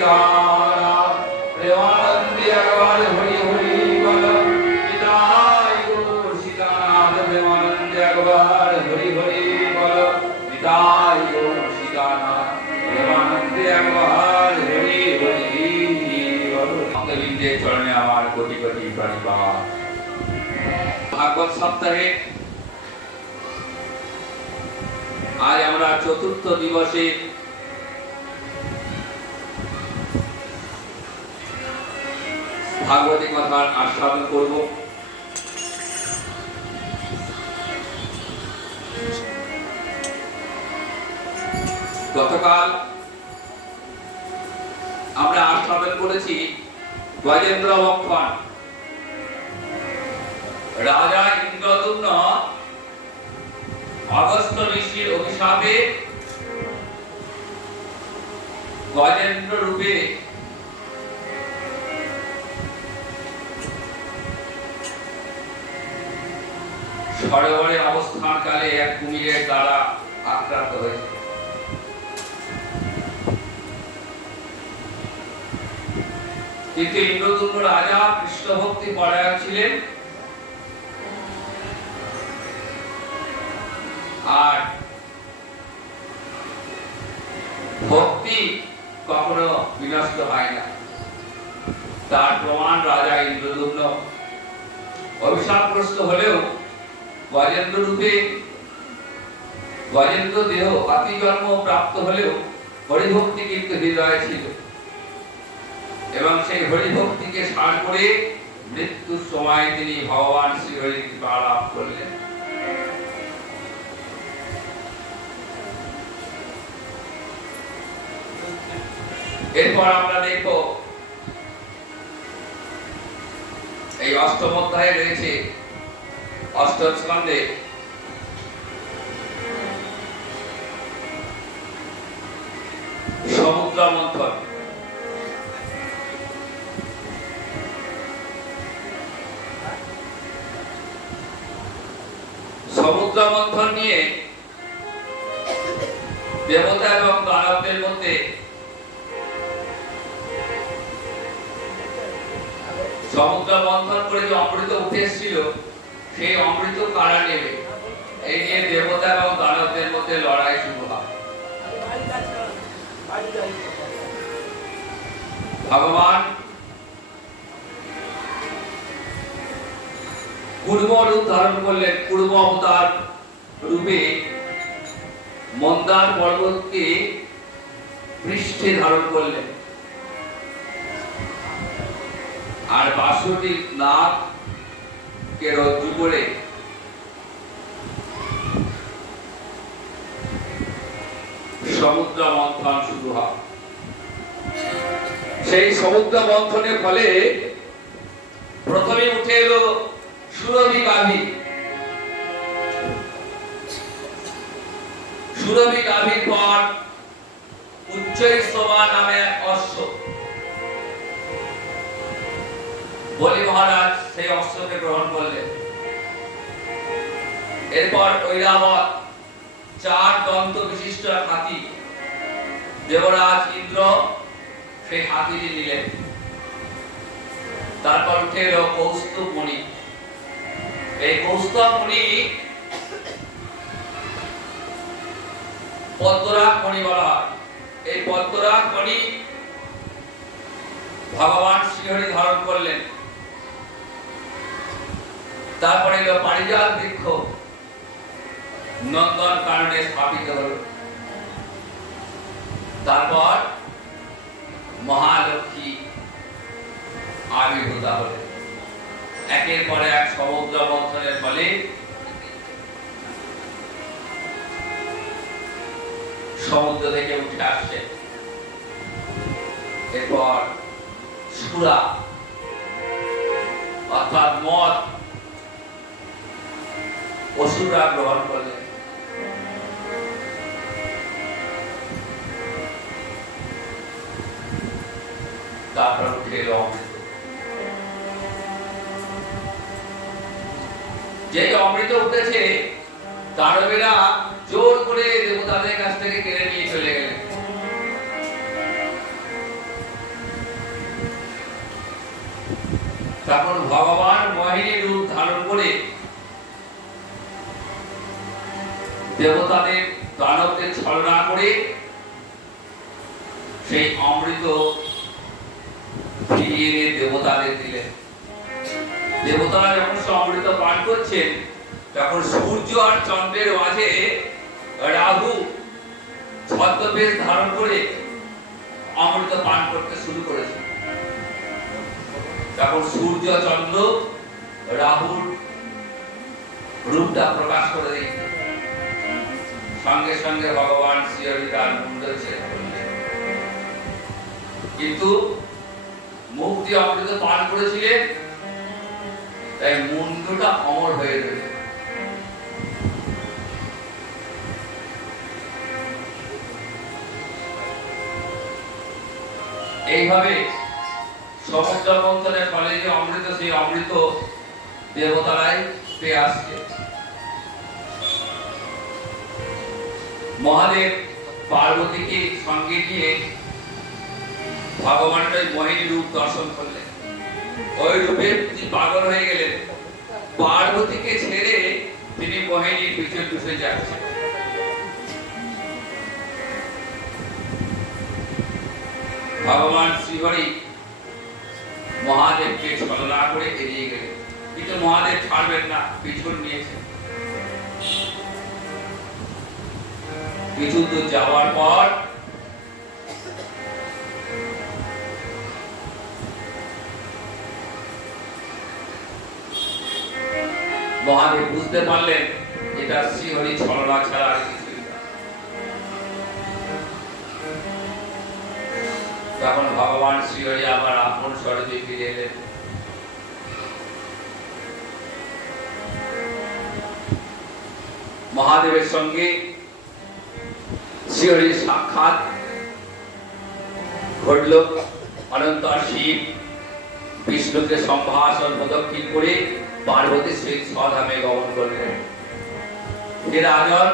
सीताराम प्रेमानंदे अगवार हरि हरि बोल निताय गौर सीतानाथ प्रेमानंदे अगवार हरि हरि बोल निताय गौर सीतानाथ प्रेमानंदे अगवार हरि हरि बोल भक्तबिंदे चरणे आमार कोटि कोटि प्रणिपात। भागवत सप्ताहे आज আমরা চতুর্থ দিবসে ভাগবতী কথার আস্বাদন করব। গতকাল আমরা আস্বাদন করেছি গজেন্দ্র মোক্ষণ রাজা ইন্দ্রদ্যুম্ন অগস্ত্য ঋষির অভিশাপে গজেন্দ্র রূপে সরোবরে অবস্থানকালে এক কুমিরের দ্বারা আক্রান্ত হয়েছে। কিন্তু ইন্দ্রদ্যুম্ন রাজা কৃষ্ণ ভক্তি পরায়ণ ছিলেন আর ভক্তি কখনো বিনষ্ট হয় না। তার প্রমাণ রাজা ইন্দ্রদ্যুম্ন অভিশাপগ্রস্ত হলেও গজেন্দ্র রূপে গজেন্দ্র দেহ অতি জন্ম প্রাপ্ত হলেও হরিভক্তি কিন্তু হৃদয়ে ছিল এবং সেই হরিভক্তিকে সার করে মৃত্যুর সময় তিনি ভগবান শ্রীহরির কৃপা লাভ করলেন। এরপর আমরা দেখব এই অষ্টম অধ্যায়ে রয়েছে অষ্টম স্কন্ধে সমুদ্র মন্থন। সমুদ্র মন্থন নিয়ে দেবতা এবং দানবদের মধ্যে সমুদ্র মন্থন করে যে অমৃত উঠে এসেছিল সেই অমৃত কারা নেবে এই নিয়ে দেবতা এবং দানবদের মধ্যে লড়াই শুরু হয়। ভগবান কুর্ম রূপ ধারণ করলেন, কুর্ম অবতার রূপে মন্দার পর্বতকে পৃষ্ঠে ধারণ করলেন আর ৬২ নাগকে রজ্জু করে সমুদ্র মন্থন শুরু হয়। সেই সমুদ্র মন্থনের ফলে প্রথমে উঠে এলো সুরভি গাভী। সুরভি গাভীর পর উচ্চৈঃসোমা নামে এক অশ্ব। বলি মহারাজ সেই অশ্বকে গ্রহণ করলেন। এরপর ঐরাবত ৪ দন্ত বিশিষ্ট হাতি, দেবরাজ ইন্দ্র সেই হাতিটি নিলেন। তারপর উঠে এলো কৌস্তুভ মুনি। এই কৌস্তুভ মুনি পদ্মরাগ মণি বলা হয়। এই পদ্মরাগ মণি ভগবান শ্রীহরি ধারণ করলেন। তারপরে এলো পারিজাত বৃক্ষ, নন্দন কাননে স্থাপিত হল। তারপর মহালক্ষ্মী আবির্ভূত হলেন। একের পর এক সমুদ্র মন্থনের ফলে সমুদ্র থেকে উঠে আসছে। এরপর সুরা অর্থাৎ মদ অসুররা গ্রহণ করলেন। তারপর উঠে এলো অমৃত। যে অমৃত উঠেছে দানবেরা জোর করে দেবতাদের কাছ থেকে কেড়ে নিয়ে চলে গেলেন। তখন ভগবান মোহিনী রূপ ধারণ করে দেবতাদের দানবদের ছলনা করে সেই অমৃত ফিরিয়ে এনে দেবতাদের দিলেন। দেবতারা যখন সে অমৃত পান করছেন তখন সূর্য আর চন্দ্রের মাঝে রাহু ছদ্মবেশ ধারণ করে অমৃত পান করতে শুরু করেছে। তখন সূর্য চন্দ্র রাহুর রূপটা প্রকাশ করে দিই, সঙ্গে সঙ্গে ভগবান শ্রীহরি তার মুন্ড ছেড়ে ফেললেন। কিন্তু মুখ দিয়ে অমৃত পান করেছিলেন তাই মুন্ডটা অমর হয়ে রয়েছে। এইভাবে সমুদ্র মন্থনের ফলে যে অমৃত, সেই অমৃত দেবতারাই পেয়ে আসছে। মহাদেব পার্বতীকে সঙ্গে নিয়ে ভগবানের ওই মোহিনী রূপ দর্শন করলেন। ওই রূপে তিনি পাগল হয়ে গেলেন। পার্বতীকে ছেড়ে তিনি মোহিনীর পিছনে পিছনে যাচ্ছেন। ভগবান শ্রীহরি মহাদেবকে ছলনা করে এড়িয়ে গেলেন, কিন্তু মহাদেব ছাড়বেন না, পিছন নিয়েছেন। কিছু দূর যাওয়ার পর মহাদেব বুঝতে পারলেন এটা শ্রীহরি ছলনা ছাড়া আর কিছুই না। তখন ভগবান শ্রীহরি আবার আপন স্বরূপে ফিরে এলেন। মহাদেবের সঙ্গে শ্রীহরির সাক্ষাৎ ঘটল। অনন্তর শিব বিষ্ণুকে সম্ভাষণ প্রদক্ষিণ করে পার্বতী সেই স্বধামে গমন করলেন। রাজন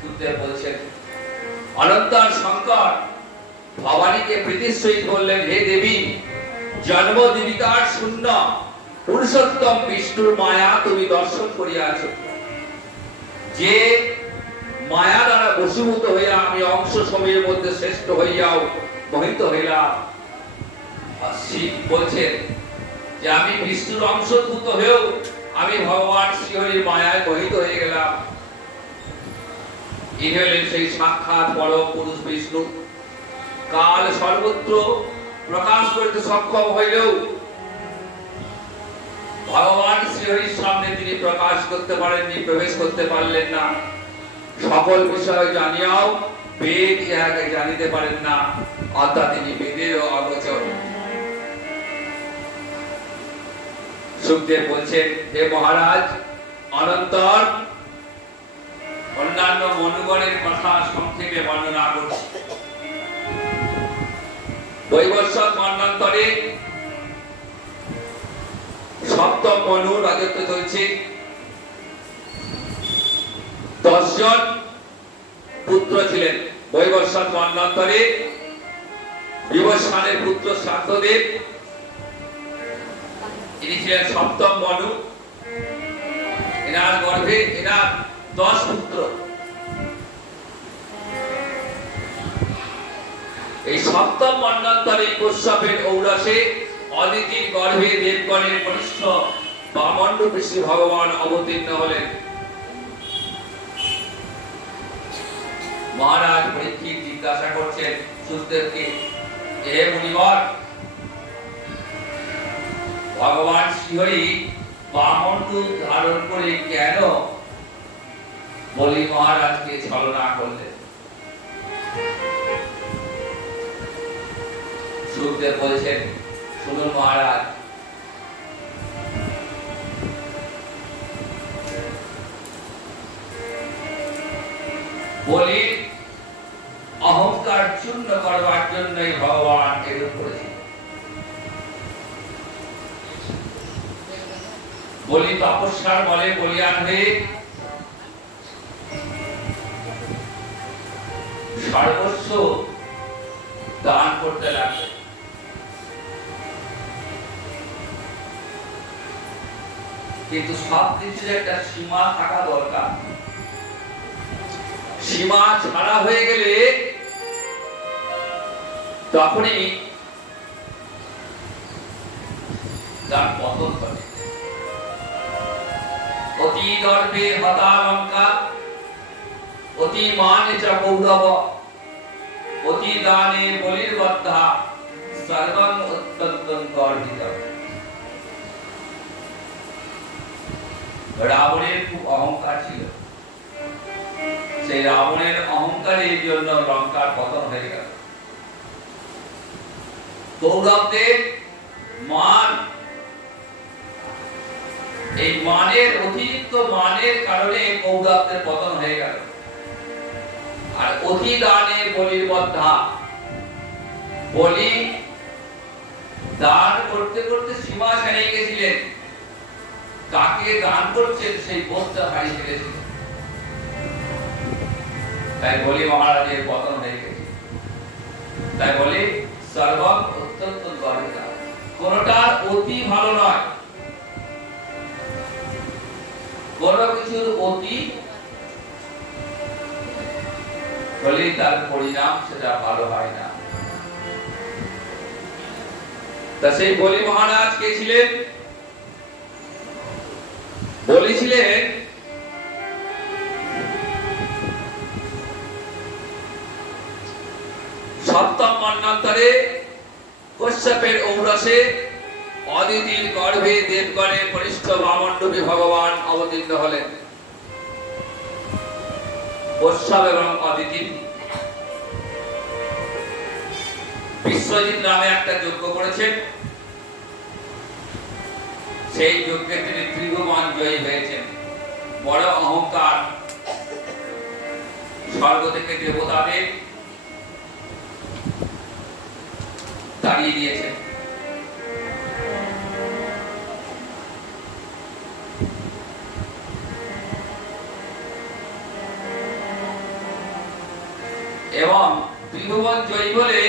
শুনতে বলছেন, অনন্তর শঙ্কর ভবানীকে প্রীতির সহিত বললেন, হে দেবী, জন্ম জীবিকার শূন্য পুরুষোত্তম বিষ্ণুর মায়া তুমি দর্শন করিয়াছ। যে মায়া দ্বারা বশীভূত হইয়া আমি অংশ সময়ের মধ্যে শ্রেষ্ঠ হইয়াও মোহিত হইলাম। শিব বলছেন যে আমি বিষ্ণুর অংশভূত হয়েও আমি ভগবান শ্রীহরির মায়ায় মোহিত হয়ে গেলাম। ইনি হলেন সেই সাক্ষাৎ পরম পুরুষ বিষ্ণু। কাল সর্বত্র প্রকাশ করতে সক্ষম হইলেও ভগবান শ্রীহরির সামনে তিনি প্রকাশ করতে পারেননি, প্রবেশ করতে পারলেন না। সকল বিষয় জানিয়াও বেদ ইহাকে জানিতে পারেন না, অর্থাৎ তিনি বেদেরও অগোচর। সুখদেব বলছেন, হে মহারাজ, অনন্তর অন্যান্য মনুগণের কথা সংক্ষেপে বর্ণনা করছি। বৈবস্বত মন্বন্তরে সপ্তম মনু রাজত্ব চলছে। 10 জন পুত্র ছিলেন বৈবস্বত মন্বন্তরে। বিবস্বানের পুত্র শান্তদেব, ইনি ছিলেন সপ্তম মনু। এনার গর্ভে এনার 10 পুত্র। এই সপ্তম মন্বন্তরে কশ্যপের ঔরসে অদিতির গর্ভে দেবগণের কনিষ্ঠ বামণ্ড ঋষি ভগবান অবতীর্ণ হলেন। মহারাজ পরীক্ষিত জিজ্ঞাসা করছেন সুখদেবকে, হে মুনিবর, ভগবান শ্রীহরি বামণ্ড ধারণ করে কেন বলি মহারাজকে ছলনা করলেন? সুখদেব বলছেন, শুনুন মহারাজ, বলি অহংকার চূর্ণ করবার জন্যই ভগবান এরূপ করেছেন। বলি তপস্যার বলে বলিয়ান হয়ে সর্বস্ব দান করতে লাগলেন। কিন্তু সব কিছুর একটা সীমা থাকা দরকার। সীমা ছাড়া হয়ে গেলে তখনই তার পতন ঘটে। অতি দর্পে হতা লঙ্কা, অতি মানে চ কৌরব, অতি দানে বলির বদ্ধা, সর্বং অত্যন্তং গর্বিতম। রাবণের খুব অহংকার ছিল, সেই রাবণের অহংকারের জন্য লঙ্কার পতন হয়ে গেল। কৌরবদের মান, এই মানের অতিরিক্ত মানের কারণে কৌরবদের পতন হয়ে গেল। আর অতি দানে বলির বদ্ধা, বলি দান করতে করতে সীমা ছাড়িয়ে গেছিলেন, কাকে দান করছেন সেই বোধটা হারিয়ে ফেলেছিলেন। তাই বলি মহারাজের পতন হয়ে গেছে। তাই বলি সর্বং অত্যন্ত গর্বিত, কোনটার অতি ভালো নয়, কোন কিছুর অতি হলে তার পরিণাম সেটা ভালো হয় না। তা সেই বলি মহারাজ কে ছিলেন? বলেছিলেন সপ্তম মন্বন্তরে কশ্যপের ঔরসে অদিতির গর্ভে দেবগণের পরিষ্ঠ বামণ্ডপী ভগবান অবতীর্ণ হলেন। কশ্যপ এবং অদিতি বিশ্বজিৎ নামে একটা যজ্ঞ করেছেন, সেই যজ্ঞে তিনি ত্রিভুবন জয়ী হয়েছেন। বড় অহংকার, স্বর্গ থেকে দেবতাদের তাড়িয়ে দিয়েছেন। এবং ত্রিভুবন জয়ী বলে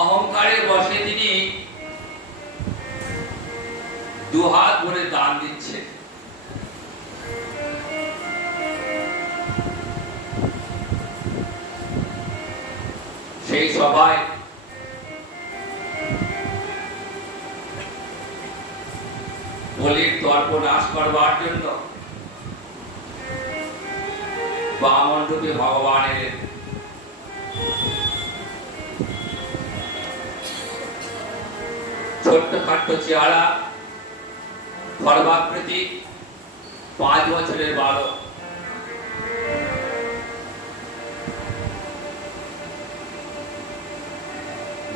অহংকারের বশে তিনি দুহাত ভরে দান দিচ্ছে। সেই সভায় বলির দর্প নাশ করবার জন্য বামণ্ডপে ভগবান এলেন। ছোট্ট খাট্ট চেহারা, খর্বাকৃতি, 5 বছরের বালক।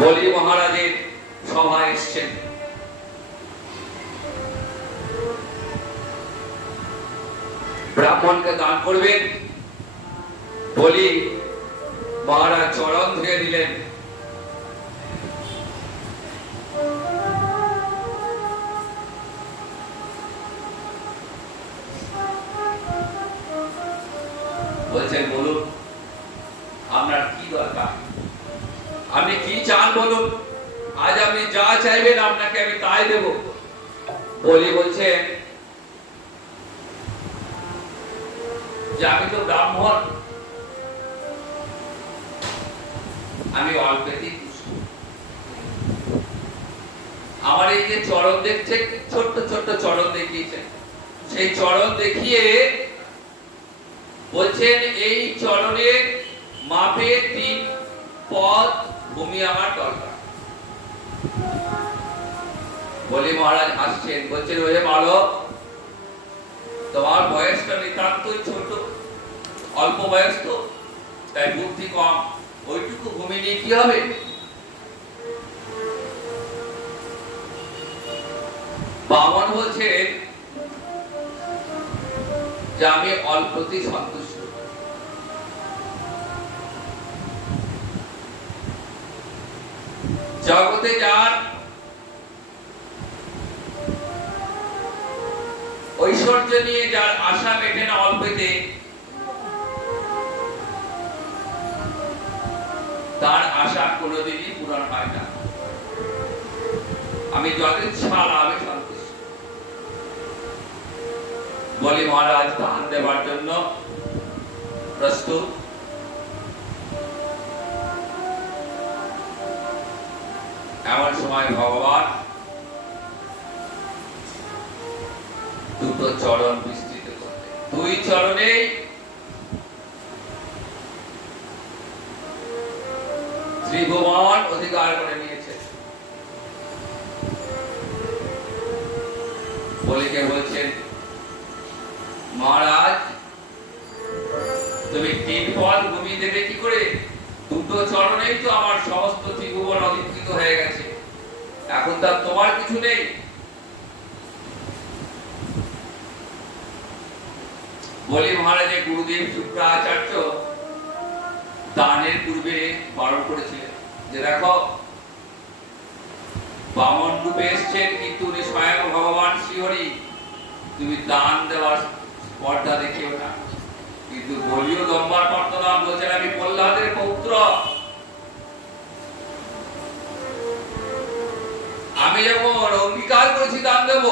বলি মহারাজের সভায় এসছেন। ব্রাহ্মণকে দান করবেন বলি মহারাজ চরণ ধুয়ে দিলেন। বলছেন বলুন আপনার কি দরকার, আপনি কি চান বলুন, আজ আপনি যা চাইবেন আপনাকে আমি তাই দেব। বলি বলছেন যে আমি তো ব্রাহ্মণ, আমি অল্পেতেই তুষ্ট। আমার এই যে চরণ দেখছে, ছোট্ট ছোট্ট চরণ দেখিয়েছেন, সেই চরণ দেখিয়ে বলছেন এই চরণের মাপে 3 পদ ভূমি আমার দরকার। বলি মহারাজ হাসছেন, বলছেন ওরে বালক, তোমার বয়সটা নিতান্তই ছোট, অল্প বয়স তো, তাই বুদ্ধি কম, ওইটুকু ভূমি নিয়ে কি হবে? বামন বলছেন যে আমি অল্পতেই সন্তুষ্ট। জগতে যার ঐশ্বর্য নিয়ে যার আশা মেটে না অল্পেতে, তার আশা কোনোদিনই পূরণ হয় না। আমি যথেচ্ছা লাভে সন্তুষ্ট। বলি মহারাজ দান দেবার জন্য প্রস্তুত। এমন সময় ভগবান দুটো চরণ বিস্তৃত করলেন। দুই চরণে ত্রিভুবন অধিকার করে নিয়েছে। বলিকে বলছেন, মহারাজ তুমি তিন পদ ভূমি দেবে কি করে? দুটো চরণেই তো আমার সমস্ত ত্রিভুবন অধিকৃত হয়ে গেছে, এখন তার তোমার কিছু নেই। বলি মহারাজের গুরুদেব শুক্রাচার্য দানের পূর্বে বারণ করেছিলেন যে দেখো, বামন রূপে এসছেন কিন্তু উনি স্বয়ং ভগবান শ্রীহরি, তুমি দান দেওয়ার স্পর্ধা দেখিও না। কিন্তু বলিও দম্বার বর্তমান বলছেন, আমি প্রহ্লাদের পৌত্র, আমি যখন অঙ্গীকার করেছি দান দেব,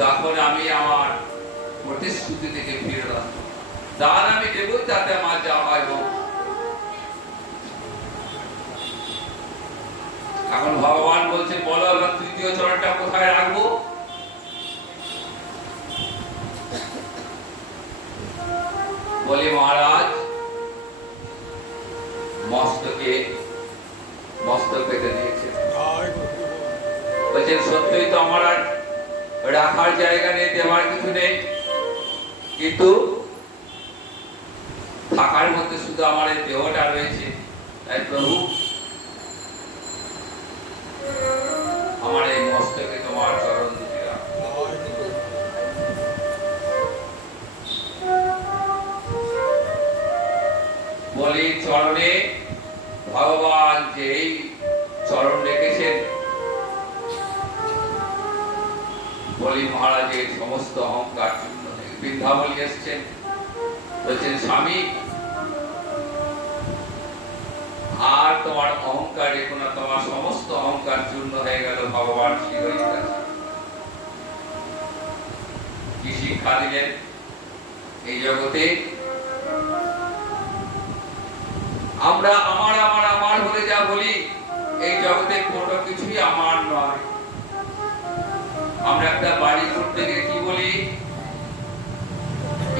তখন আমি আমার প্রতিশ্রুতি থেকে ফিরে আসবো। দান আমি দেব, তাতে আমার যা হয় হোক। এখন ভগবান বলছেন, বলো এবার তৃতীয় চরণটা কোথায় রাখবো? বলি মহারাজ মস্তক পেতে দিয়েছে। বলছেন সত্যই তো আমার আর রাখার জায়গা নেই, দেওয়ার কিছু নেই, কিন্তু থাকার মধ্যে শুধু আমার এই দেহটা রয়েছে। তাই প্রভু আমার এই মস্তকে তোমার চরণ দিতে দাও। বলি চরণে ভগবান যে এই চরণ রেখেছেন, বলি মহারাজের সমস্ত অহংকার চূর্ণ হয়ে বৃন্দাবলী এসছেন। বলছেন, স্বামী আর তোমার অহংকার রেখো না, তোমার সমস্ত অহংকার চূর্ণ হয়ে গেল ভগবান শ্রীহরির কাছে। কি শিক্ষা দিলেন? এই জগতে আমরা আমার আমার আমার বলে যা বলি, এই জগতে কোনো কিছুই আমার নয়। আমরা একটা বাড়ি করতে গিয়ে কি বলি?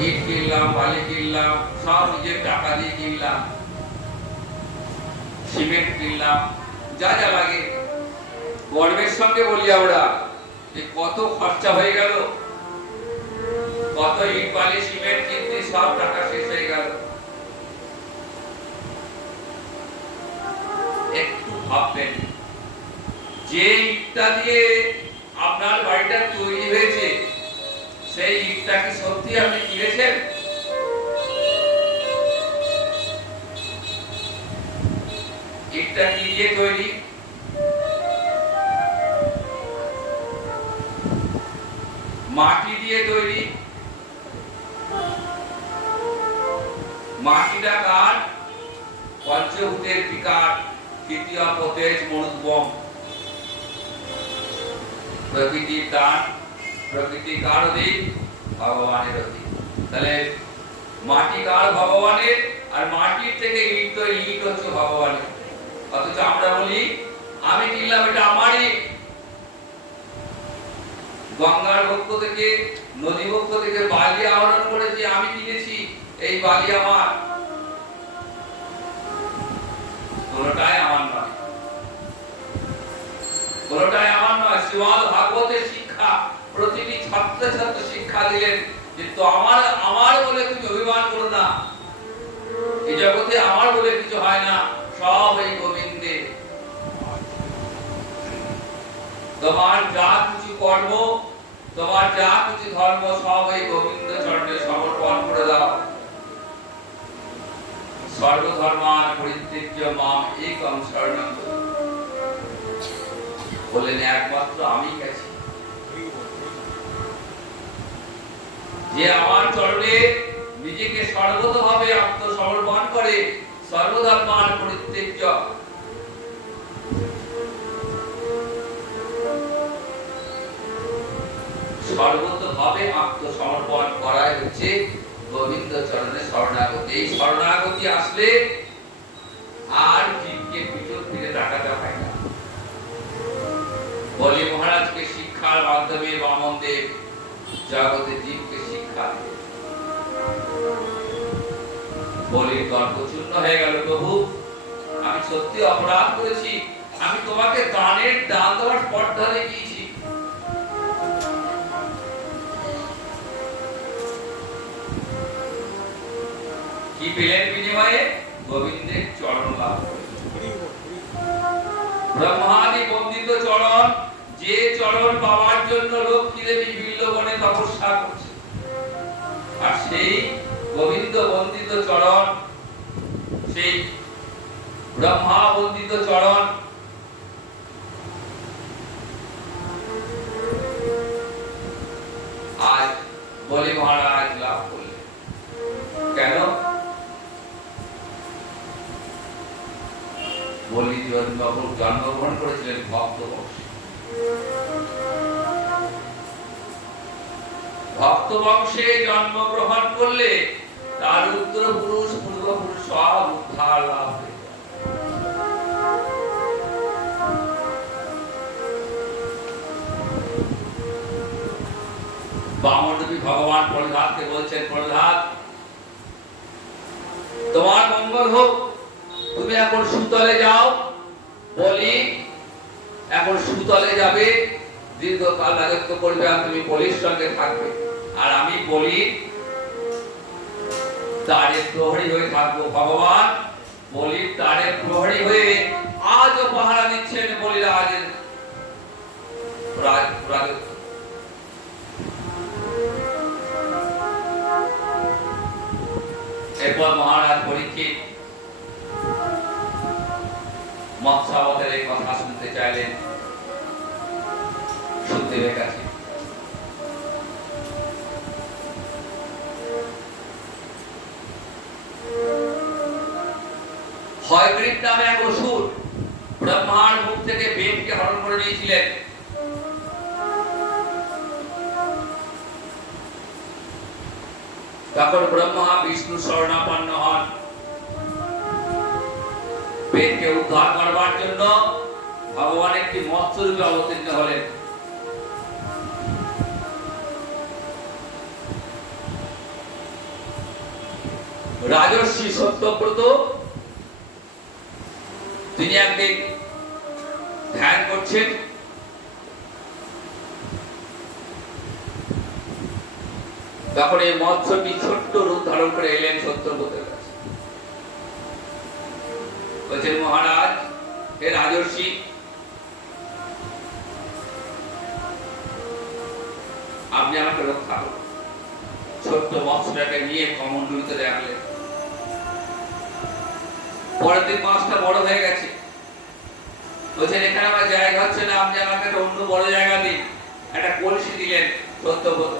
ইট কিনলাম, বালি কিনলাম, সব নিজের টাকা দিয়ে কিনলাম, সিমেন্ট কিনলাম, যা যা লাগে। গর্বের সঙ্গে বলি আমরা যে কত খরচা হয়ে গেল, কত ইট বালি সিমেন্ট কিনতে সব টাকা শেষ হয়ে গেল। একটু ভাববেন, যে ইটটা দিয়ে আপনার বাড়িটা তৈরি হয়েছে, সেই ইটটা কি সত্যি আপনি কিনেছেন? ইটটা কি দিয়ে তৈরি? মাটি দিয়ে তৈরি। মাটিটা কার? পঞ্চভূতের বিকার, তৃতীয় পতেজ মনুদ্বম। প্রকৃতির দান, প্রকৃতি কার অধীন? ভগবানের অধীন। তাহলে মাটি কার? ভগবানের। আর মাটির থেকে ইট তৈরি, ইট হচ্ছে ভগবানের। অথচ আমরা বলি আমি কিনলাম, এটা আমারই। গঙ্গার পক্ষ থেকে, নদী পক্ষ থেকে বালি আহরণ করেছি, আমি কিনেছি, এই বালি আমার। কোনটাই আমার নয়, কোনটাই আমার নয়। শ্রীমদ্ ভাগবতের শিক্ষা প্রতিটি ছাত্র ছাত্র শিক্ষা দিলেন যে তো আমার আমার বলে তুমি অভিমান করো না। এই জগতে আমার বলে কিছু হয় না, সব এই গোবিন্দের। তোমার যা কিছু কর্ম, তোমার যা কিছু ধর্ম, সব এই গোবিন্দ চরণে সমর্পণ করে দাও। সর্বধর্মান পরিত্যাজ্য মাম একং শরণং বলেন, একমাত্র আমি গেছি। যে আমার চরণে নিজেকে সর্বতভাবে আত্মসমর্পণ করে, সর্বধর্মান পরিত্যাজ্য সর্বতভাবে আত্মসমর্পণ করাই হচ্ছে গোবিন্দ চরণে শরণাগতি। এই শরণাগতি আসলে আর জীবকে পিছন ফিরে তাকাতে হয় না। বলি মহারাজকে শিক্ষার মাধ্যমে বামনদেব জগতে জীবকে শিক্ষা দেন। বলির গর্বচূর্ণ হয়ে গেল, প্রভু আমি সত্যি অপরাধ করেছি, আমি তোমাকে দানের দান দেওয়ার স্পর্ধা দেখিয়েছি। কি পেলেন বিনিময়ে? গোবিন্দের চরণ লাভ করলেন। ব্রহ্মাদি বন্দিত চরণ, যে চরণ পাওয়ার জন্য লক্ষ্মী দেবী বিল্লবনে তপস্যা করছে, আর সেই গোবিন্দ বন্দিত চরণ, সেই ব্রহ্মা বন্দিত চরণ আজ বলি মহারাজ লাভ করলেন। কেন? বলি জন্মগ্রহণ করেছিলেন ভক্ত বংশে। ভক্ত বংশে জন্মগ্রহণ করলে তার উত্তর পুরুষ পূর্বপুরুষ সব উদ্ধার লাভ হয়ে যায়। বামনদেবী ভগবান প্রহ্লাদকে বলছেন, প্রহ্লাদ তোমার মঙ্গল হোক, তুমি এখন সুতলে যাও। বলি এখন সুতলে যাবে, দীর্ঘকাল রাজত্ব করবে, আর তুমি বলির সঙ্গে থাকবে, আর আমি বলি তারে প্রহরী হয়ে থাকবো। ভগবান বলির তারে প্রহরী হয়ে আজও পাহারা দিচ্ছেন বলিরাজের রাজত্ব। এরপর মহারাজ পরীক্ষিত মৎস্যাবতারের এই কথা শুনতে চাইলেন সুখদেবের কাছে। হয়গ্রীব নামে এক অসুর ব্রহ্মার মুখ থেকে বেদকে হরণ করে নিয়েছিলেন। তখন ব্রহ্মা বিষ্ণু শরণাপন্ন হন। বেদকে উদ্ধার করবার জন্য ভগবান একটি মৎস্যরূপে অবতীর্ণ হলেন। রাজর্ষি সত্যব্রত তিনি একদিন ধ্যান করছেন, তখন এই মৎস্যটি ছোট্ট রূপ ধারণ করে এলেন সত্যব্রতের কাছে। বলছেন, মহারাজ হে রাজর্ষি, আপনি আমাকে রক্ষা করুন। ছোট্ট মৎস্যটাকে নিয়ে কমণ্ডলুতে রাখলেন। পরের দিন মাছটা বড় হয়ে গেছে। বলছেন, এখানে আমার জায়গা হচ্ছে না, আপনি আমাকে একটা অন্য বড় জায়গা দিন। একটা কলসি দিলেন সত্যব্রত।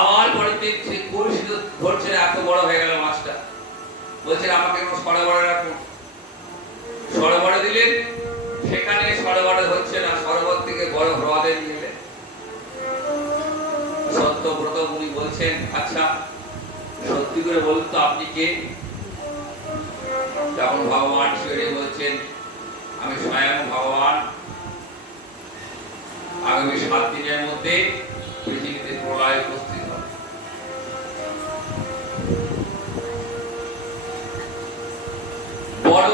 আমার পরের দিন সেই কলসি ধরছে না, এত বড় হয়ে গেল মাছটা। বলছেন, আমাকে একটু সরবরে রাখুন। সরবরে দিলেন, সেখানে সরবরে হচ্ছে না, সরোবর থেকে বড় হ্রদে নিলেন। সত্যব্রত মুনি বলছেন, আচ্ছা সত্যি করে বলুন তো আপনি কে? তখন ভগবান শিবরে বলছেন, আমি স্বয়ং ভগবান। আগামী 7 দিনের মধ্যে পৃথিবীতে প্রলয় উপস্থিত হবে। বড়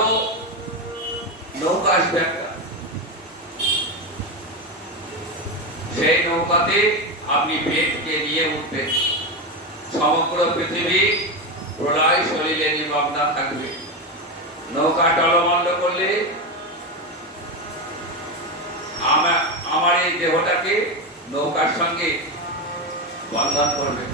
নৌকা আসবে একটা, সেই নৌকাতে আপনি বেদকে নিয়ে উঠবেন। সমগ্র পৃথিবী প্রলয় সলিলে নিমগ্ন থাকবে। নৌকা টলমণ্ড করলে আমার এই দেহটাকে নৌকার সঙ্গে বন্ধন করবে।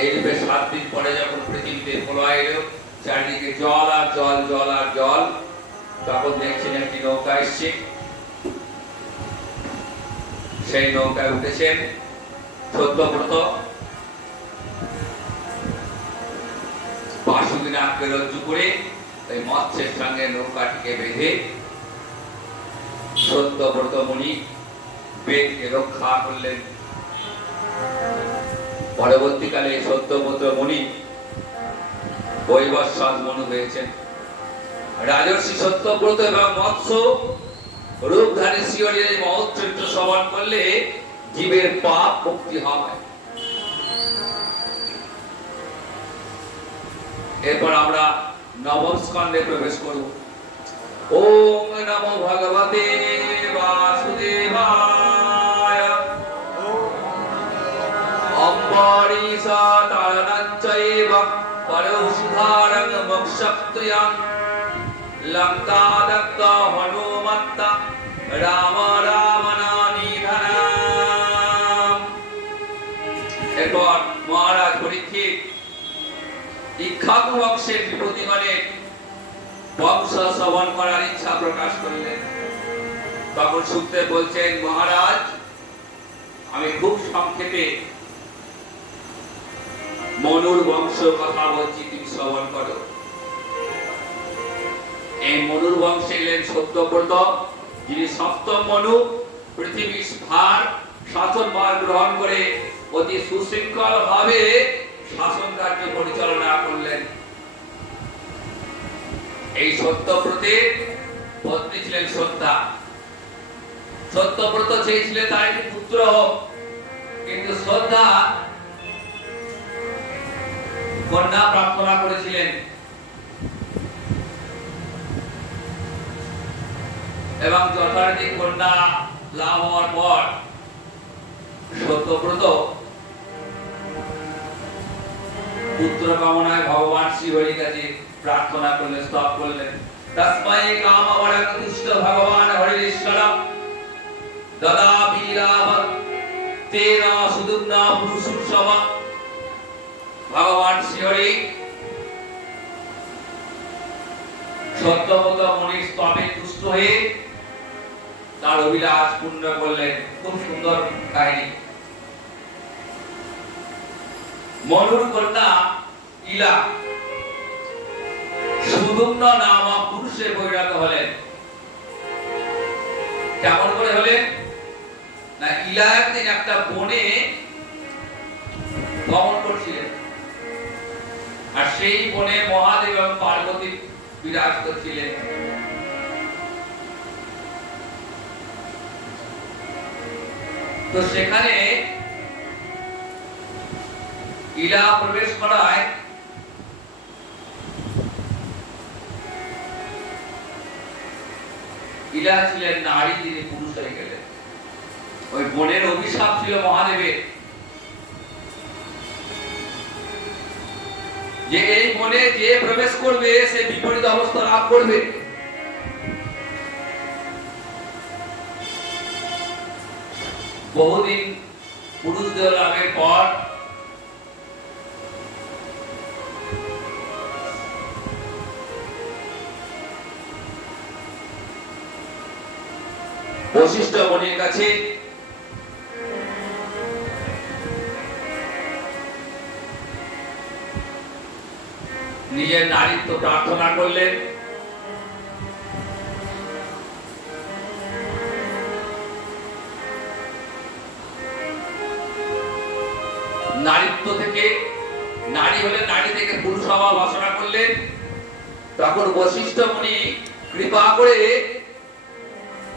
এইরূপে 7 দিন পরে যখন পৃথিবীতে প্রলয় এলো, চারিদিকে জল আর জল, জল আর জল, তখন দেখছেন একটি নৌকা এসছে। সেই নৌকায় উঠেছেন সত্যব্রত। বাসুকীনাথকে রজ্জু করে ওই মৎস্যের সঙ্গে নৌকাটিকে বেঁধে সত্যব্রত মুনি বেদকে রক্ষা করলেন। পরবর্তীকালে সত্যব্রত মুনি বৈবস্বত মনু হয়েছেন। রাজর্ষি সত্যব্রত এবং মৎস্য রূপধারী শিয়রের মহৎ চরিত্র শ্রবণ করলে জীবের পাপ মুক্তি হয়। এরপর আমরা নবম স্কন্ধে প্রবেশ করব। ওম নমো ভগবতে বাসুদেবায়। অম্বরীশা তারণঞ্চৈব পরৌষধারং মোক্ষপ্তয়াং লঙ্কাদগ্ধ হনুমত্ত রাম রামনানিধনাম। এরপর মহারাজ পরীক্ষিত ইক্ষ্বাকু বংশের বিপত্তিগণের বংশ শ্রবণ করার ইচ্ছা প্রকাশ করলেন। তখন সুখদেব বলছেন, মহারাজ আমি খুব সংক্ষেপে মনুর বংশ কথা বলছি, তুমি শ্রবণ করো। এই মনুর বংশে এলেন সত্যব্রত, যিনি সপ্তম মনু। পৃথিবীর ভার শাসনভার গ্রহণ করে অতি সুশৃঙ্খল ভাবে শাসন কার্য পরিচালনা করলেন। এই সত্যব্রতের পত্নী ছিলেন সত্যা। সত্যব্রত চেয়েছিলেন তার একটি পুত্র হোক, কিন্তু শ্রদ্ধা কন্যা প্রার্থনা করেছিলেন এবং যথারীতি কন্যা লাভ হওয়ার পর সত্যব্রত পুত্র কামনায় ভগবান শ্রীহরির কাছে প্রার্থনা করলেন, স্তব করলেন। তস্मै কামবরং ভগবান হরিশ্বরম দদামি লাভং তেন সুদুম্না পুরুষোত্তম। ভগবান শ্রীহরি সত্যব্রত মুনির স্তবে তুষ্ট হয়ে তার অভিলাষ পূর্ণ করলেন। খুব সুন্দর কাহিনী। মনুর কন্যা ইলা সুদুম্ন নামক পুরুষে পরিণত হলেন। কেমন করে হলেন না, ইলা একদিন একটা বনে ভ্রমণ করছিলেন, আর সেই বনে মহাদেব এবং পার্বতী বিরাজ করছিলেন। তো সেখানে ইলা প্রবেশ করায় ইলা ছিলেন নারী, যিনি পুরুষ হয়ে গেলেন। ওই বনের অভিশাপ ছিল মহাদেবের যে এই বনে যে প্রবেশ করবে সে বিপরীত অবস্থা লাভ করবে। বহুদিন পুরুষ দেহ লাভের পর বশিষ্ঠ মুনির কাছে নিজের নারীত্ব প্রার্থনা করলেন। নারীত্ব থেকে নারী হলে নারী থেকে পুরুষ হওয়া বাসনা করলেন। তখন বশিষ্ঠ মুনি কৃপা করে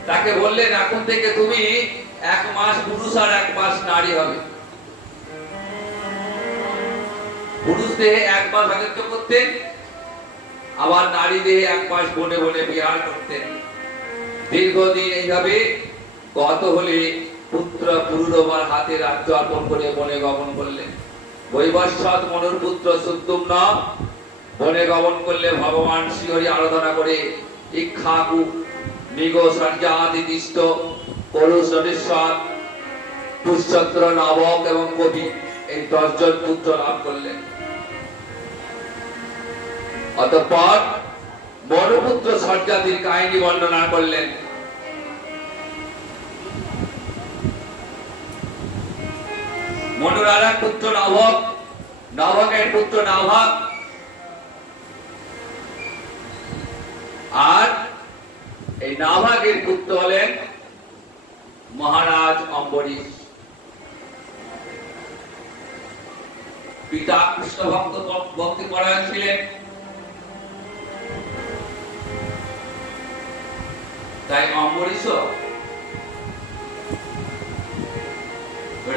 তাকে বললেন, এখন থেকে তুমি 1 মাস পুরুষ আর 1 মাস নারী হবে। পুরুষ দেহে 1 মাস রাজত্ব করতেন, আবার নারী দেহে 1 মাস বনে বনে বিহার করতেন। দীর্ঘদিন এইভাবে গত হলে পুত্র পুরুরবার হাতে রাজ্য অর্পণ করে বনে গমন করলেন। বৈবস্বত মনুর পুত্র সুদ্যুম্ন বনে গমন করলে ভগবান শ্রীহরি আরাধনা করে ইক্ষ্বাকু, নিগো, সঞ্জাদিষ্ট, পরশুরেশ্বর, পুষ্যত্র, নবক এবং কবি এই 10 জন পুত্র লাভ করলেন। অতঃপর মনুপুত্র সঞ্জাদির কাহিনী বর্ণনা করলেন। মনুর আর এক পুত্র নবক, নবকের পুত্র নাভাগ, আর এই নাভাগের পুত্র হলেন মহারাজ অম্বরীশ। পিতা কৃষ্ণ ভক্তি পরায়ণ ছিলেন, তাই অম্বরীশ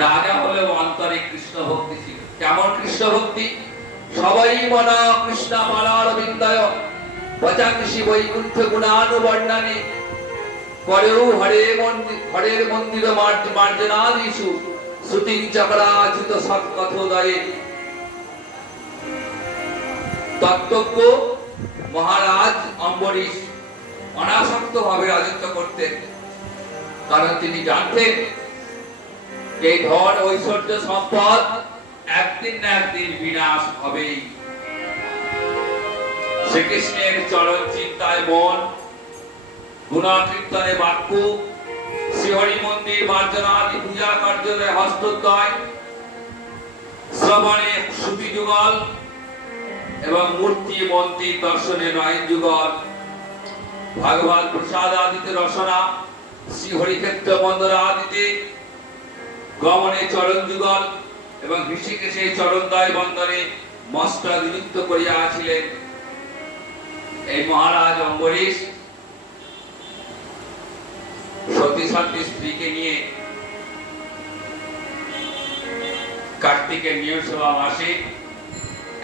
রাজা হলেও অন্তরে কৃষ্ণ ভক্তি ছিল। কেমন কৃষ্ণ ভক্তি? সবাই মনা কৃষ্ণ মালার বিন্দায় পচাংশি বৈকুণ্ঠ গুণানুবর্ণনে করেও হরের মন্দির মার্জনাদিষু শ্রুতিং চক্রাচিত সৎকথোদয়ে। তত্ত্বজ্ঞ মহারাজ অম্বরীশ অনাসক্ত ভাবে রাজত্ব করতেন, কারণ তিনি জানতেন এই ধন ঐশ্বর্য সম্পদ একদিন না একদিন বিনাশ হবেই। শ্রীকৃষ্ণের চরণ চিন্তায় মন, গুণকীর্তনে বাক্য, শ্রীহরি মন্দির মার্জনা আদি পূজা কার্যে হস্তোদ্যয়, শ্রবণে শ্রুতি যুগল এবং মূর্তি মন্দির দর্শনে নয়ন যুগল, ভাগবত প্রসাদ আদিতে রসনা, শ্রীহরি ক্ষেত্র বন্দনা আদিতে গমনে চরণ যুগল এবং ঋষিকেশে চরণদয় বন্দরে মস্তক নিযুক্ত করিয়া আছিলেন। এই মহারাজ অম্বরীশ সতী সাধ্বী স্ত্রীকে নিয়ে কার্তিকের নিয়ম সভা মাসে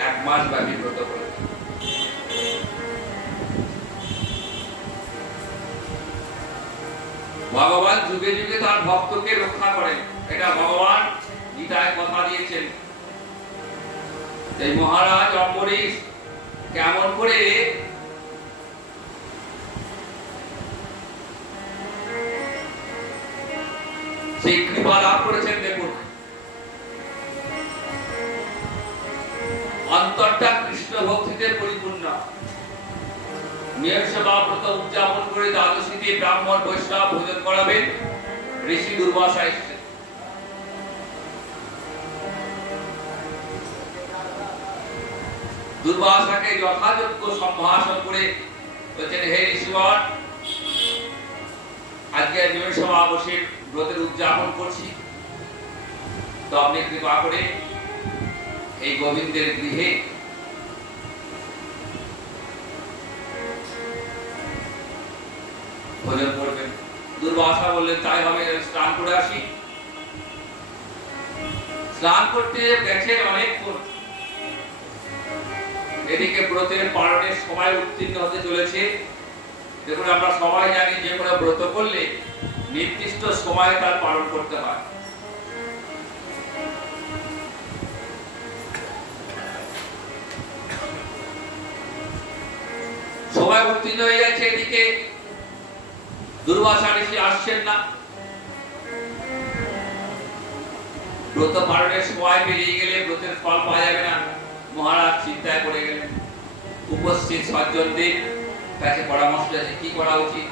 1 মাস ব্যাপী ব্রত করেন। ভগবান যুগে যুগে তার ভক্তকে রক্ষা করেন, এটা ভগবান গীতায় কথা দিয়েছেন। এই মহারাজ অম্বরীশ কেমন করে সেই কৃপা লাভ করেছেন দেখুন। অন্তরটা কৃষ্ণ ভক্তিতে পরিপূর্ণ। নিয়ম সেবা ব্রত উদযাপন করে দ্বাদশীতে ব্রাহ্মণ বৈষ্ণব ভোজন করাবেন। ঋষি দুর্বাসা এসেছেন। দুর্বাসাকে যথাযোগ্য সম্ভাষণ করে বলছেন, হে ঋষিগণ, আজকে নিয়ম সেবা বসে ব্রতের উদযাপন করছি, তো আপনি কৃপা করে এই গোবিন্দের গৃহে ভোজন করবেন। দুর্বাসা বললেন, তাই হবে, স্নান করে আসি। স্নান করতে গেছে অনেকক্ষণ, এদিকে ব্রতের পালনের সময় উত্তীর্ণ হতে চলেছে। দেখুন, আমরা সবাই জানি যে কোনো ব্রত করলে নির্দিষ্ট সময়ে তার পালন করতে হয়। সময় উত্তীর্ণ হয়ে যাচ্ছে, এদিকে দুর্বাসা ঋষি আসছেন না। ব্রত পালনের সময় পেরিয়ে গেলে ব্রতের ফল পাওয়া যাবে না। মহারাজ চিন্তায় পড়ে গেলেন। উপস্থিত সজ্জনদের কাছে পরামর্শ আছে কি করা উচিত।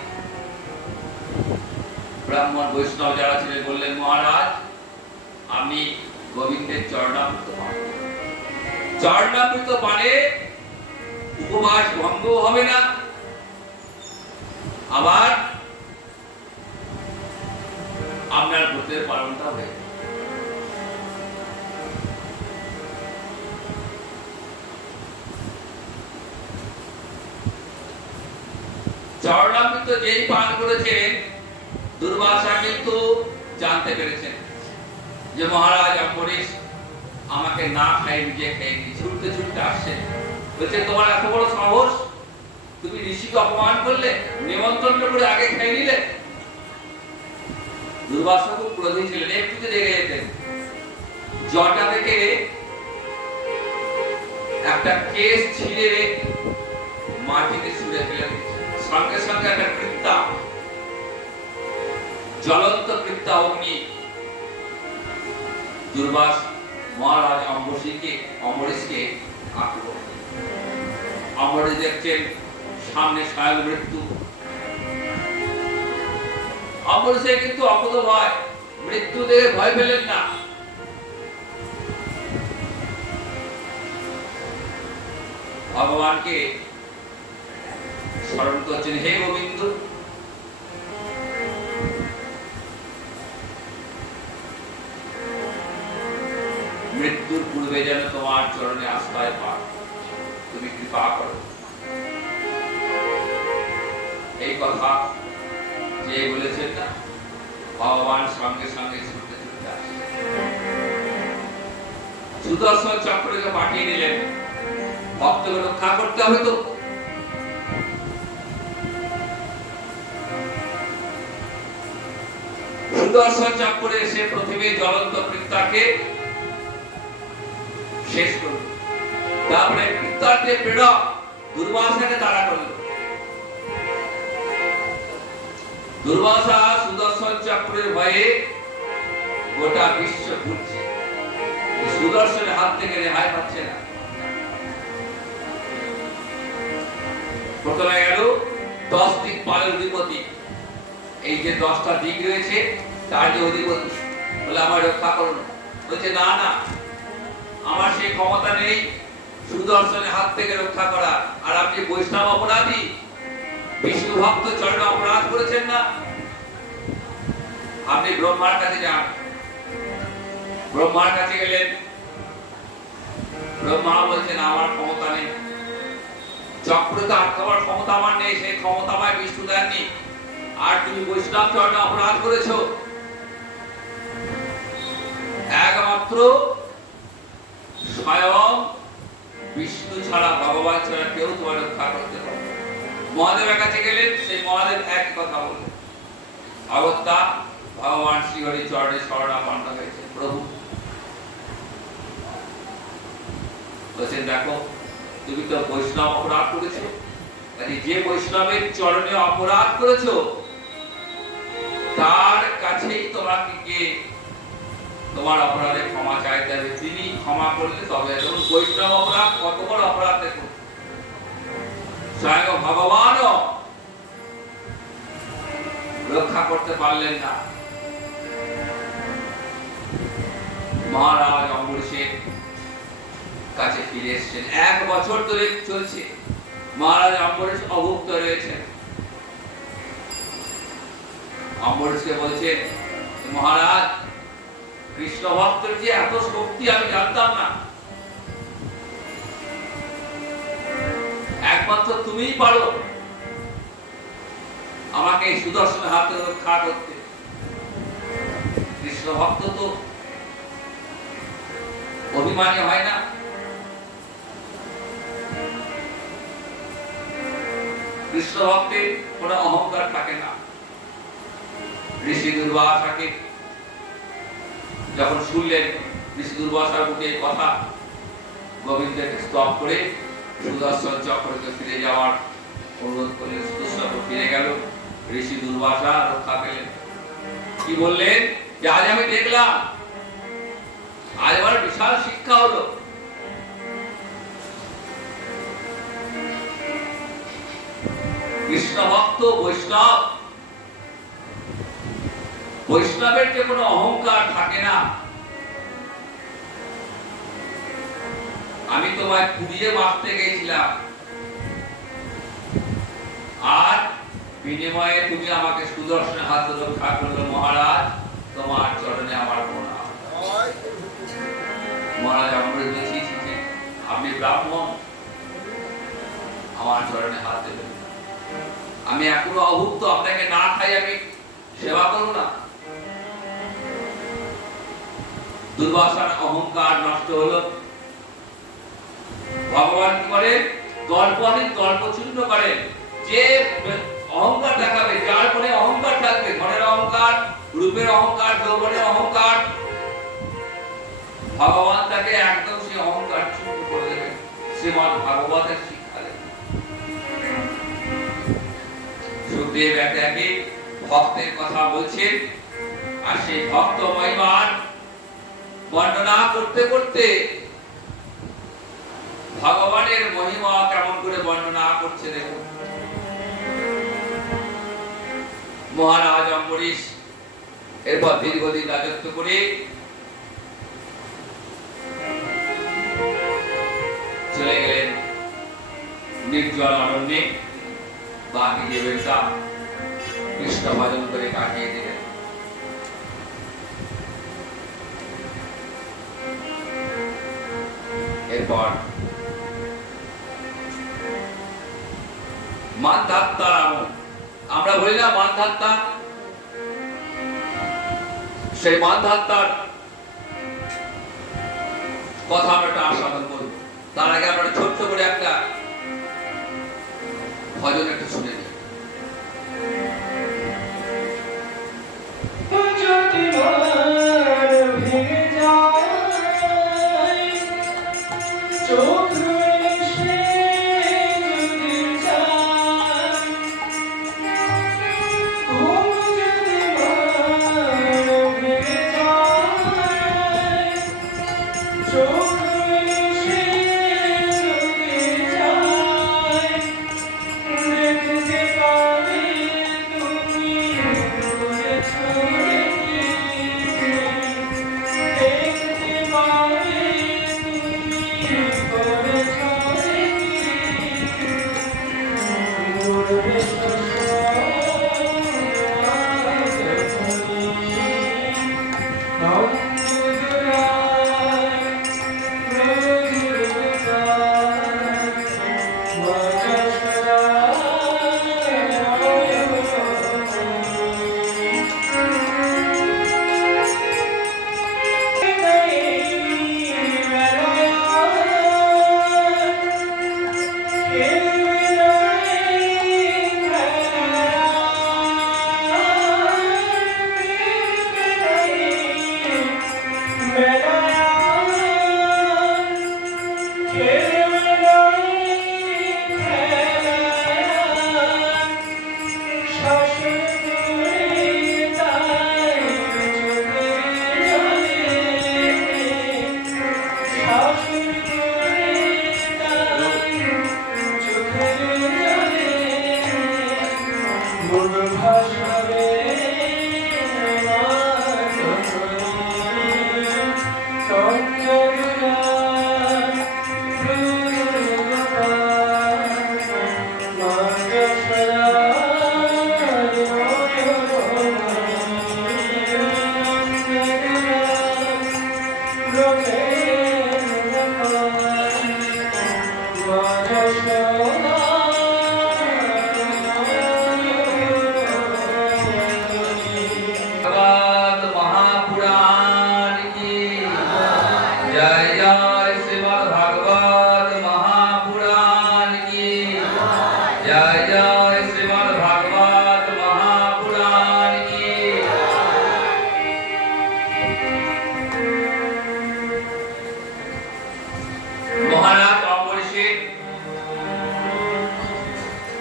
ব্রাহ্মণ বৈষ্ণব যারা ছিলেন বললেন, মহারাজ, আপনি গোবিন্দের চরণামৃত পান। চরণামৃত পানে উপবাস ভঙ্গ হবে না, আবার আপনার ব্রতের পালনটা হবে। চরণামৃত যেই পান করেছেন, দুর্বাসা কিন্তু জানতে পেরেছেন যে মহারাজ অম্বরীশ আমাকে না খাই নিজে খেয়ে ছুটতে ছুটতে আসছে। বলছে, তোমার এত বড় সাহস, তুমি ঋষিকে অপমান করলে, নিমন্ত্রণ করে আগে খেয়ে নিলে। দুর্বাসা খুব ক্রোধী ছিলেন, একটুতে রেগে যেতেন। জটা থেকে একটা কেস ছিঁড়ে মাটিতে ছুঁড়ে ফেলে দিয়েছে। সঙ্গে সঙ্গে একটা কৃত্যা, জ্বলন্ত কৃত্যা অগ্নি দুর্বাস মহারাজ অম্বরীশকে আক্রমণ। অম্বরীশ দেখছেন সামনে স্বয়ং মৃত্যু। অম্বরীশে কিন্তু অকুত ভয়, মৃত্যু দেখে ভয় পেলেন না। ভগবানকে স্মরণ করছেন, হে গোবিন্দ, মৃত্যুর পূর্বে যেন তোমার চরণে আশ্রয় পাই, তুমি কৃপা করো। এই কথা যে বলেছেন না, ভগবান সঙ্গে সঙ্গে ছুটতে ছুটতে আসে, সুদর্শন চক্রকে পাঠিয়ে দিলেন। ভক্তকে রক্ষা করতে হবে তো। সুদর্শন চক্রে এসে প্রথমে জ্বলন্ত বৃত্তাকে শেষ করল, তারপরে বৃত্তাকে প্রেরক দুর্বাসাকে তাড়া করল। দুর্বাসা সুদর্শন চক্রের ভয়ে গোটা বিশ্ব ঘুরছে, সুদর্শনের হাত থেকে রেহাই পাচ্ছে না। প্রথমে গেল 10 দিক পালের অধিপতি, এই যে 10টা দিক রয়েছে তার যে অধিপতি, বলে আমার রক্ষা করুন। বলছে না না, আমার সেই ক্ষমতা নেই সুদর্শনের হাত থেকে রক্ষা করা। আর আপনি বৈষ্ণব অপরাধী, বিষ্ণু ভক্ত চরণে অপরাধ করেছেন না, আপনি ব্রহ্মার কাছে যান। ব্রহ্মার কাছে গেলেন, ব্রহ্মা বলছেন আমার ক্ষমতা নেই, চক্রকে আটকাবার ক্ষমতা আমার নেই, সেই ক্ষমতা আমায় বিষ্ণু দেননি। আর তুমি বৈষ্ণব চরণে অপরাধ করেছো, একমাত্র স্বয়ং বিষ্ণু ছাড়া, ভগবান ছাড়া কেউ তোমার রক্ষা করতে পারে। মহাদেবের কাছে গেলেন, সেই মহাদেব একই কথা বললেন। অগত্যা ভগবান শ্রীহরি চরণে শরণাপন্ন হয়েছে। প্রভু বলছেন দেখো, তুমি তো বৈষ্ণব অপরাধ করেছো, যে বৈষ্ণবের চরণে অপরাধ করেছো তার কাছেই তোমাকে গিয়ে তোমার অপরাধে ক্ষমা চাইতে হবে, তিনি ক্ষমা করলে তবে। ধরুন বৈষ্ণব অপরাধ কত বড় অপরাধ দেখুন, স্বয়ং ভগবানও রক্ষা করতে পারলেন না। মহারাজ অম্বরীশের কাছে ফিরে এসেছেন, 1 বছর ধরে চলছে, মহারাজ অম্বরীশ অভুক্ত রয়েছেন। অম্বরীশকে বলছেন মহারাজ, কৃষ্ণ ভক্তের যে এত শক্তি আমি জানতাম না, একমাত্র তুমিই পারো আমাকে এই সুদর্শনের হাতে রক্ষা করতে। কৃষ্ণ ভক্ত তো অভিমানী হয় না, কৃষ্ণ ভক্তের কোনো অহংকার থাকে না। ঋষি দুর্বাসাকে যখন শুনলেন, ঋষি দুর্বাসার মুখে কথা, গোবিন্দকে স্তব করে সুদর্শন চক্রকে ফিরে যাওয়ার অনুরোধ করলেন। সুদর্শন ফিরে গেল, ঋষি দুর্বাসা রক্ষা পেলেন। কি বললেন যে আজ আমি দেখলাম, আজ আমার বিশাল শিক্ষা হলো। কৃষ্ণ ভক্ত বৈষ্ণব, বৈষ্ণবের যে কোনো অহংকার থাকে না। আমি তোমায় পুড়িয়ে মারতে গেছিলাম, আর বিনিময়ে তুমি আমাকে সুদর্শন হাতে রক্ষা করলে। মহারাজ তোমার চরণে আমার প্রণাম। মহারাজ অমৃত বলছি, আপনি ব্রাহ্মণ, আমার চরণে হাত দেবেন, আমি এখনো অভুক্ত, আপনাকে না খাই আমি সেবা করব না। দুর্বাসার অহংকার নষ্ট হলো। ভগবান কি করে, দর্পহীন দর্পচূর্ণ করেন। যে অহংকার দেখাবে, যার মনে অহংকার থাকবে, ধনের অহংকার, রূপের অহংকার, যৌবনের অহংকার, ভগবান তাকে একদম সেই অহংকার চূর্ণ করে দেবেন। শ্রীমদ্ ভাগবতের শিক্ষা দেন। সুখদেব একে একে ভক্তের কথা বলছেন, আর সেই ভক্ত মহিমার বর্ণনা করতে করতে ভগবানের মহিমা কেমন করে বর্ণনা করছে দেখুন। মহারাজ অম্বরীশ এরপর দীর্ঘদিন রাজত্ব করে চলে গেলেন নির্জন অরণ্যে। বাকি জীবনটা কৃষ্ণ ভজন করে কাটিয়ে দিলেন। এরপর মানধাত্তা আমরা বলি না মানধাত্তা, সেই মানধাত্তার কথা আমরা একটা আস্বাদন করব। তার আগে আমরা ছোট্ট করে একটা ভজন একটু শুনে নিই।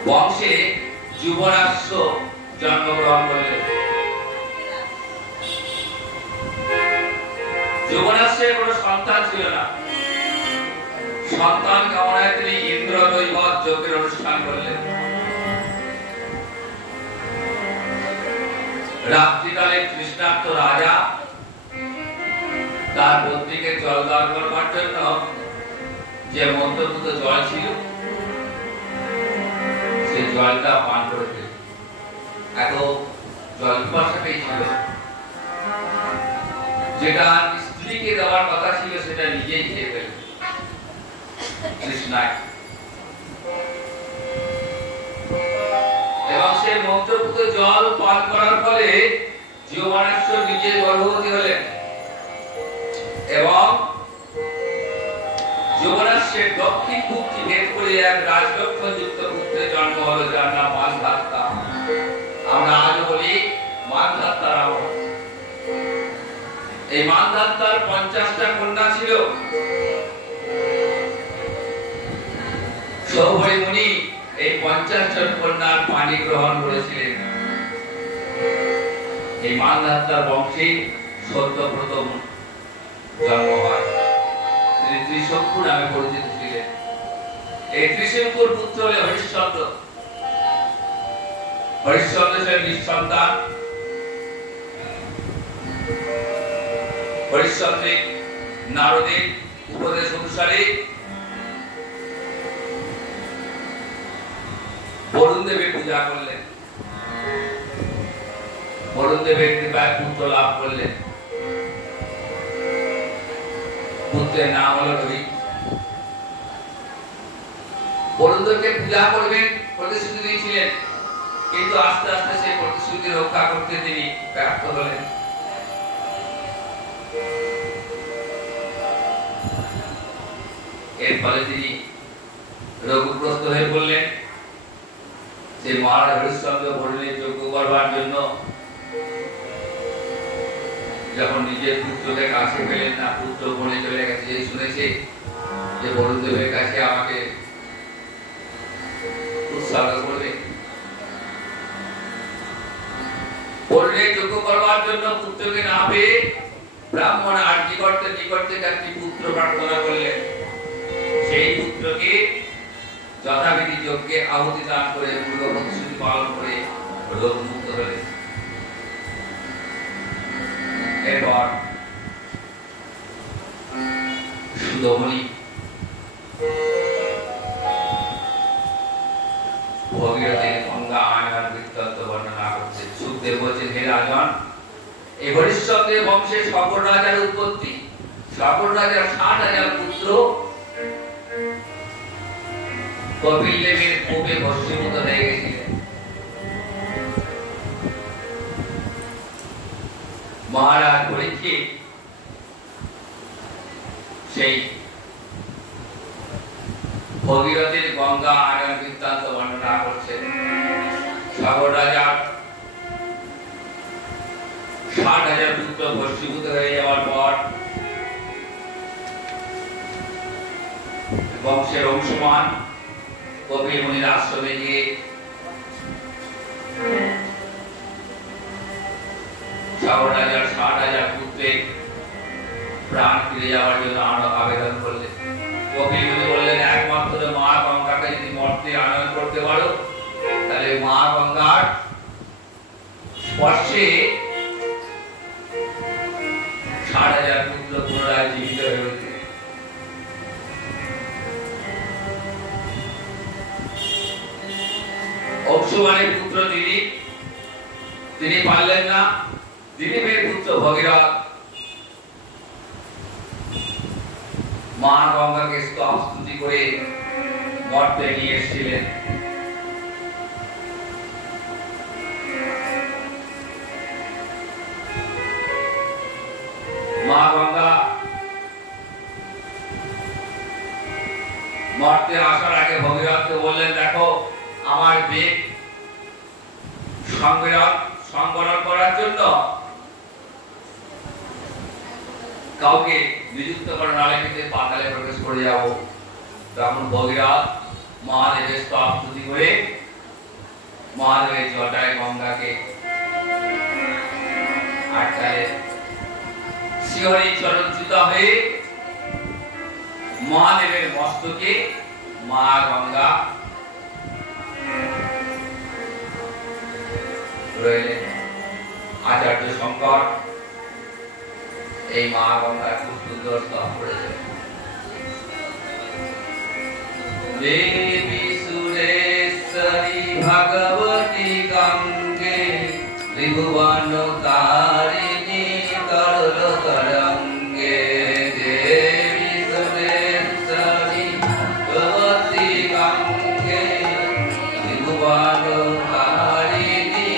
বংশে যুবরাশ্ব জন্মগ্রহণ করলেন। যুবরাশ্বের কোনো সন্তান ছিল না। সন্তান কামনায় তিনি ইন্দ্র দৈবত যজ্ঞের অনুষ্ঠান করলেন। রাত্রিকালে তৃষ্ণার্ত রাজা তার পত্নীকে জল দান করবার জন্য যে মন্ত্রপুত জল ছিল সেই জলটা পান করে দিল। এত জল পিপাসা পেয়েছিল, যেটা স্ত্রীকে দেওয়ার কথা ছিল সেটা নিজেই খেয়ে ফেলল তৃষ্ণায়। এবং সে মন্ত্রপুত জল পান করার ফলে যুবরাশ্ব নিজে গর্ভবতী হলেন এবং যুবরাশ্বের দক্ষিণ মুখী ভেদ করে এক রাজলক্ষ্মণ যুক্ত পুত্রের জন্ম হলো, যার নাম মানধাত্তা। আমরা আজ বলি মানধাত্তা রাবণ। এই মানধাত্তার 50টা কন্যা ছিল। সৌভরি মুনি এই 50 জন কন্যার পানি গ্রহণ করেছিলেন। এই মানধাত্তার বংশে সত্যব্রত জন্ম হয়। তিনি ত্রিশঙ্কু নামে পরিচিত ছিলেন। এই ত্রিশঙ্কুর পুত্র হলেন হরিশ্চন্দ্র। হরিশ্চন্দ্র ছিলেন নিঃসন্তান। হরিশ্চন্দ্রের নারদের উপদেশ অনুসারে বরুণ দেবের পূজা করলেন। বরুণ দেবের কৃপায় পুত্র লাভ করলেন। পুত্রের নাম হলো রোহিত। বরুণদেবকে পূজা করবেন প্রতিশ্রুতি দিয়েছিলেন, কিন্তু আস্তে আস্তে সেই প্রতিশ্রুতি রক্ষা করতে তিনি ব্যর্থ হলেন। এর ফলে তিনি রোগগ্রস্ত হয়ে পড়লেন। যে মহারাজ হরিশ্চন্দ্র বরুণের যজ্ঞ করবার জন্য যখন নিজের পুত্রকে কাছে পেলেন না, পুত্র বনে চলে গেছে, শুনেছে যে বরুণদেবের কাছে আমাকে উৎসর্গ করবে, বরুণের যজ্ঞ করবার জন্য পুত্রকে না পেয়ে ব্রাহ্মণ আর্যিকর্তের নিকট থেকে একটি পুত্র প্রার্থনা করলেন। সেই পুত্রকে যথাবিধি যজ্ঞে আহুতি দান করে পূর্ব প্রতিশ্রুতি পালন করে রোগ মুক্ত হলেন। এরপর সুদমণি ভগীরথের গঙ্গা আয়নার বৃত্তান্ত বর্ণনা করছেন। সুখদেব বলছেন, হে রাজন, এই হরিশ্চন্দ্রের বংশে সকল রাজার উৎপত্তি। সকল রাজার ৬০,০০০ পুত্র কপিল দেবের কোপে ভস্মীভূত হয়ে গেছিলেন। মহারাজ পরীক্ষিত সেই ভগীরথের গঙ্গা আয়নার বৃত্তান্ত বর্ণনা করছেন। সকল রাজার ৬০,০০০ পুত্র ভস্মীভূত হয়ে যাওয়ার পর বংশের অংশমান কপিল মুনির আশ্রমে গিয়ে সকল রাজার ৬০,০০০ পুত্রের প্রাণ ফিরে যাওয়ার জন্য আবেদন করলেন। কপিল মুনি বললেন, একমাত্র মা গঙ্গাকে যদি মর্তে আনয়ন করতে পারো, তাহলে মা গঙ্গার স্পর্শে ৬০,০০০ পুত্র পুনরায় জীবিত হয়ে উঠবে। অংশমানের পুত্র দিলীপ, তিনি পারলেন না। দিলীপের পুত্র ভগীরথ মা গঙ্গাকে স্তুতি করে মর্তে নিয়ে এসেছিলেন। মা গঙ্গা মর্তে আসার আগে ভগীরথকে বললেন, দেখো, আমার বেগ সংবরণ করার জন্য কাউকে নিযুক্ত করে, নালে কিন্তু পাতালে প্রবেশ করে যাব। তখন ভগীরথ মহাদেবের স্তুতি করে মহাদেবের জটায় গঙ্গাকে আটকালেন। শিহরি চরণচ্যুত হয়ে মহাদেবের মস্তকে মা গঙ্গা রইলেন। আচার্য শঙ্কর এই মা গঙ্গার খুব সুন্দর স্তব করেছেন। দেবী সুরেশ্বরী ভগবতী গঙ্গে ত্রিভুবন তারিণী তরল তরঙ্গে। দেবী সুরেশ্বরী ভগবতী গঙ্গে ত্রিভুবন তারিণী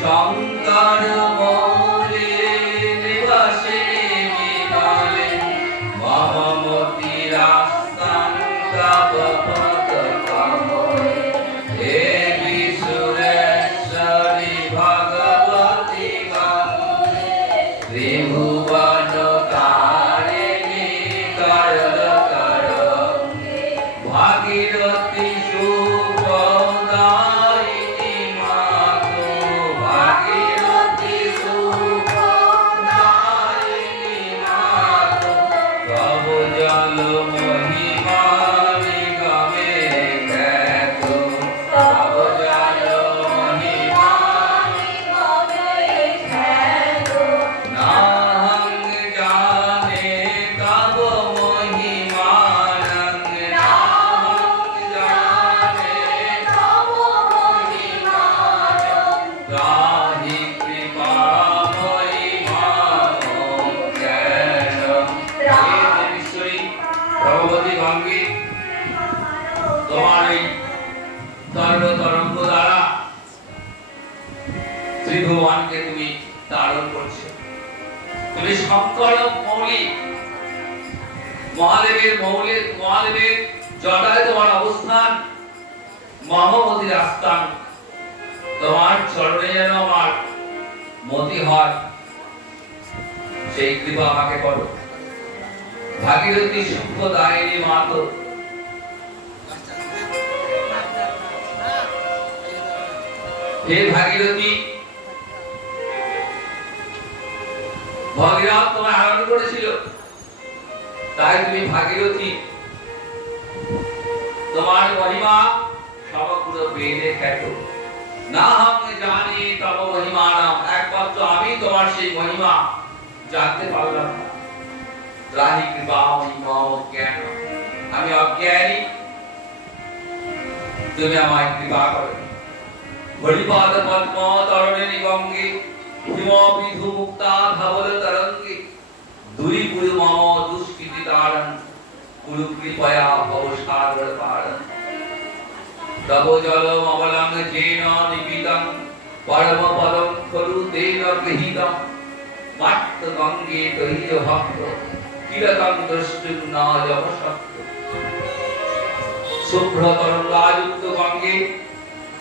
শঙ্কর মৌলি নিবাসিনী বিমলে মমমতি রাস্তাঙ্গা বপত কমলে। দেবী সুরে মৌলি, মহাদেবের জটায় তোমার অবস্থান, মহামতির আস্থান, তোমার চরণে যেন আমার মতি হয়, সেই কৃপা আমাকে করো। ভাগীরথী সুখ দায়িনী মাতো, হে ভাগীরথী, ভগীরথ তোমায় আনন্দ করেছিল, তাই তুমি ভাগীরথী। তোমার মহিমা সমগ্র বেদে খ্যাত। না হাম জানি তব মহিমা নাম, একমাত্র আমি তোমার সেই মহিমা জানতে পারলাম না। ত্রাহি কৃপা মম জ্ঞান, আমি অজ্ঞানী, তুমি আমায় কৃপা করো। হরিপাদ পদ্ম তরণিনী গঙ্গে, হিম বিধু মুক্তা ধবল তরঙ্গে, দুই গুরু মম দুষ্কৃতি তারণ, গুরু কৃপয়া ভব সাগর পারণ। তব জলম অবলং যেন নিবিতং, পরম পদং খলু তেন গৃহীতং। মাত্র গঙ্গে তৈল ভক্ত, কিরতং দ্রষ্টুম ন যমশক্ত। শুভ্র তরঙ্গাযুক্ত গঙ্গে,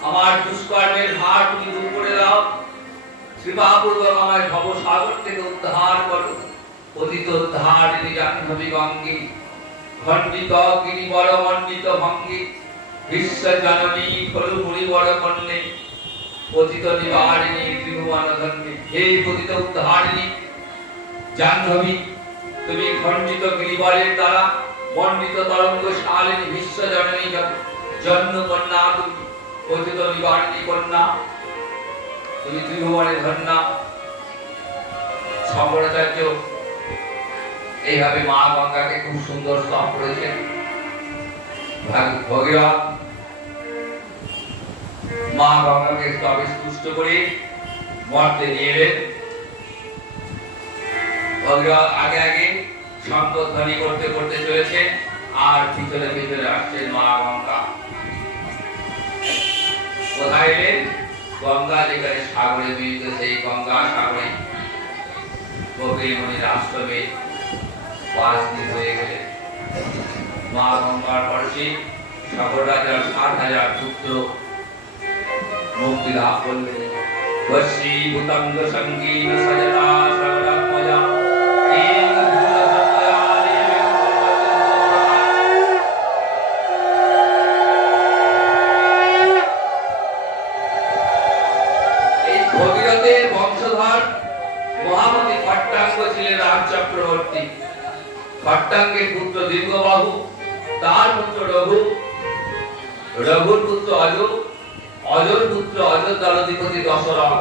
আমার দুষ্কর্মের ভার তুমি দূর করে দাও। কৃপাপূর্বক আমায় ভব সাগর থেকে উদ্ধার করো। পতিত উদ্ধারিণী জাহ্নবী গঙ্গে, খণ্ডিত গিরিবর মণ্ডিত ভঙ্গে, বিশ্ব জননী খলু মুনিবর কন্যে, পতিত নিবারিণী ত্রিভুবন ধন্যে। হে পতিত উদ্ধারিণী জাহ্নবী, তুমি খণ্ডিত গিরিবরের দ্বারা মণ্ডিত তরঙ্গ শালিনী বিশ্ব জননী জন্ম কন্যা, তুমি পতিত নিবারিণী কন্যা, তুমি ত্রিভুবনে ধন্যা। শঙ্করাচার্য এইভাবে মা গঙ্গাকে খুব সুন্দর স্তব করেছেন। ভগীরথ মা গঙ্গাকে স্তবে তুষ্ট করে মর্তে নিয়ে এলেন। ভগীরথ আগে আগে শঙ্খধ্বনি করতে করতে চলেছেন, আর পিছনে পিছনে আসছেন মা গঙ্গা। কোথায় এলেন? গঙ্গা যেখানে সাগরে মিলিত, সেই গঙ্গা সাগরে কপিল মুনির আশ্রমে পাঁচ দিন হয়ে গেলেন। মা গঙ্গার পরশে সকল রাজার ৭,০০০ পুত্র মুক্তি লাভ করলেন। বর্ষী ভূতঙ্গ সঙ্গীন সজতা সরলাত্মজা, বংশধর মহামতি খট্টাঙ্গ ছিলেন রাজ চক্রবর্তী। খট্টাঙ্গের পুত্র দীর্ঘবাহু, তার পুত্র রঘু, রঘুর পুত্র অজ, অজর পুত্র অযোধ্যার অধিপতি দশরথ।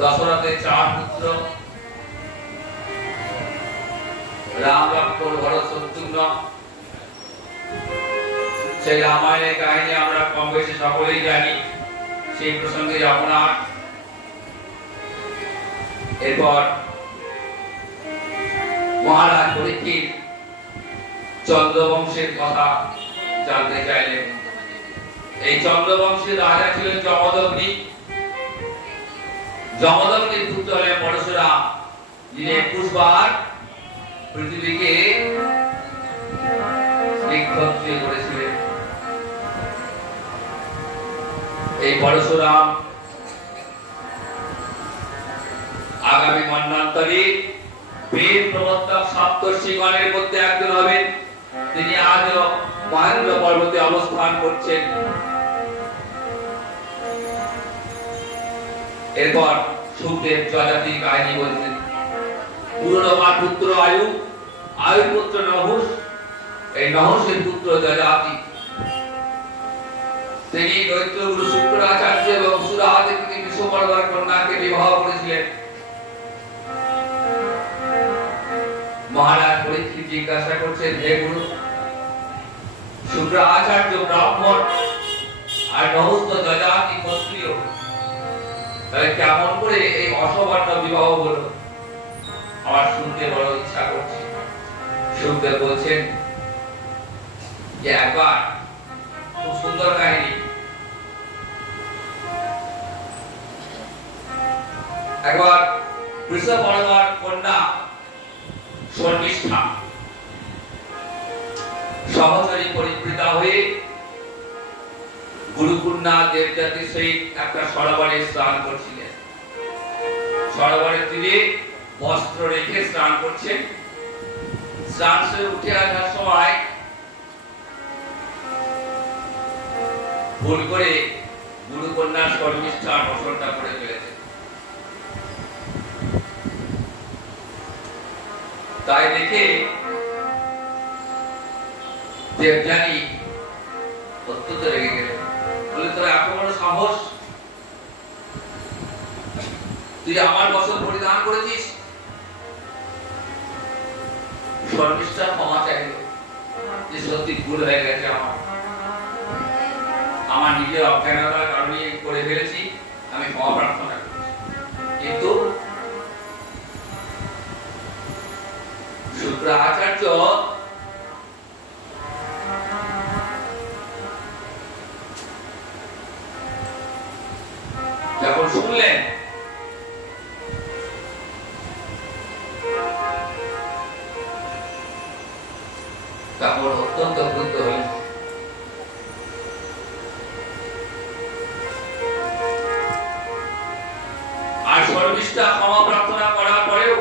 দশরথের ৪ পুত্র, রাম লক্ষ্মণ ভরত শত্রুঘ্ন। সেই রামায়ণের কাহিনী আমরা কম বেশি সকলেই জানি, সেই প্রসঙ্গে যাব না। এরপর মহারাজ পরীক্ষিত চন্দ্রবংশের কথা জানতে চাইলেন। এই চন্দ্রবংশের রাজা ছিলেন যমদগ্নি। যমদগ্নির পুত্র হলেন পরশুরাম, যিনি ২১ বার পৃথিবীকে নিক্ষত্রিয় করেছিলেন। এই পরশুরাম আগামী মন্বন্তরে বেদ প্রবর্তক সপ্তর্ষিগণের মধ্যে একজন হবেন। তিনি আজও মহেন্দ্র পর্বতে অবস্থান করছেন। এরপর সুখদেব যজাতির কাহিনী বলছেন। পুরুরমার পুত্র আয়ু, আয়ুর পুত্র নহুষ, এই নহুষের পুত্র যজাতি। তিনি দৈত্যগুরু শুক্রাচার্য এবং সুরাহাতে তিনি বিশ্ববর্ধন কন্যাকে বিবাহ করেছিলেন। মহারাজ পরীক্ষিত জিজ্ঞাসা করছেন, হে গুরু, শুক্রাচার্য ব্রাহ্মণ আর নহুষ যজাতি ক্ষত্রিয়, তাহলে কেমন করে এই অসবর্ণ বিবাহ হলো? আমার শুনতে বড় ইচ্ছা করছে। শুকদেব বলছেন যে একবার, খুব সুন্দর কাহিনী, একবার বৃষপর্বার কন্যা শর্মিষ্ঠা সহচরী পরিবৃতা হয়ে গুরুকন্যা দেবজাতির সহিত একটা সরোবরে স্নান করছিলেন। সরোবরের তীরে বস্ত্র রেখে স্নান করছেন। স্নান সেরে উঠে আসার সময় ভুল করে গুরুকন্যা শর্মিষ্ঠা বসনটা করে ফেলেছে। তাই দেখে দেবযানী অত্যন্ত রেগে গেলেন। বলে, তোর এত বড় সাহস, তুই আমার বসন পরিধান করেছিস? শর্মিষ্ঠা ক্ষমা চাইল যে সত্যি ভুল হয়ে গেছে, আমার নিজের অজ্ঞানতার কারণে করে ফেলেছি, আমি ক্ষমা প্রার্থনা করছি। কিন্তু শুক্রাচার্য যখন শুনলেন তখন অত্যন্ত ক্রুদ্ধ হলেন। আর শর্মিষ্ঠা ক্ষমা প্রার্থনা করার পরেও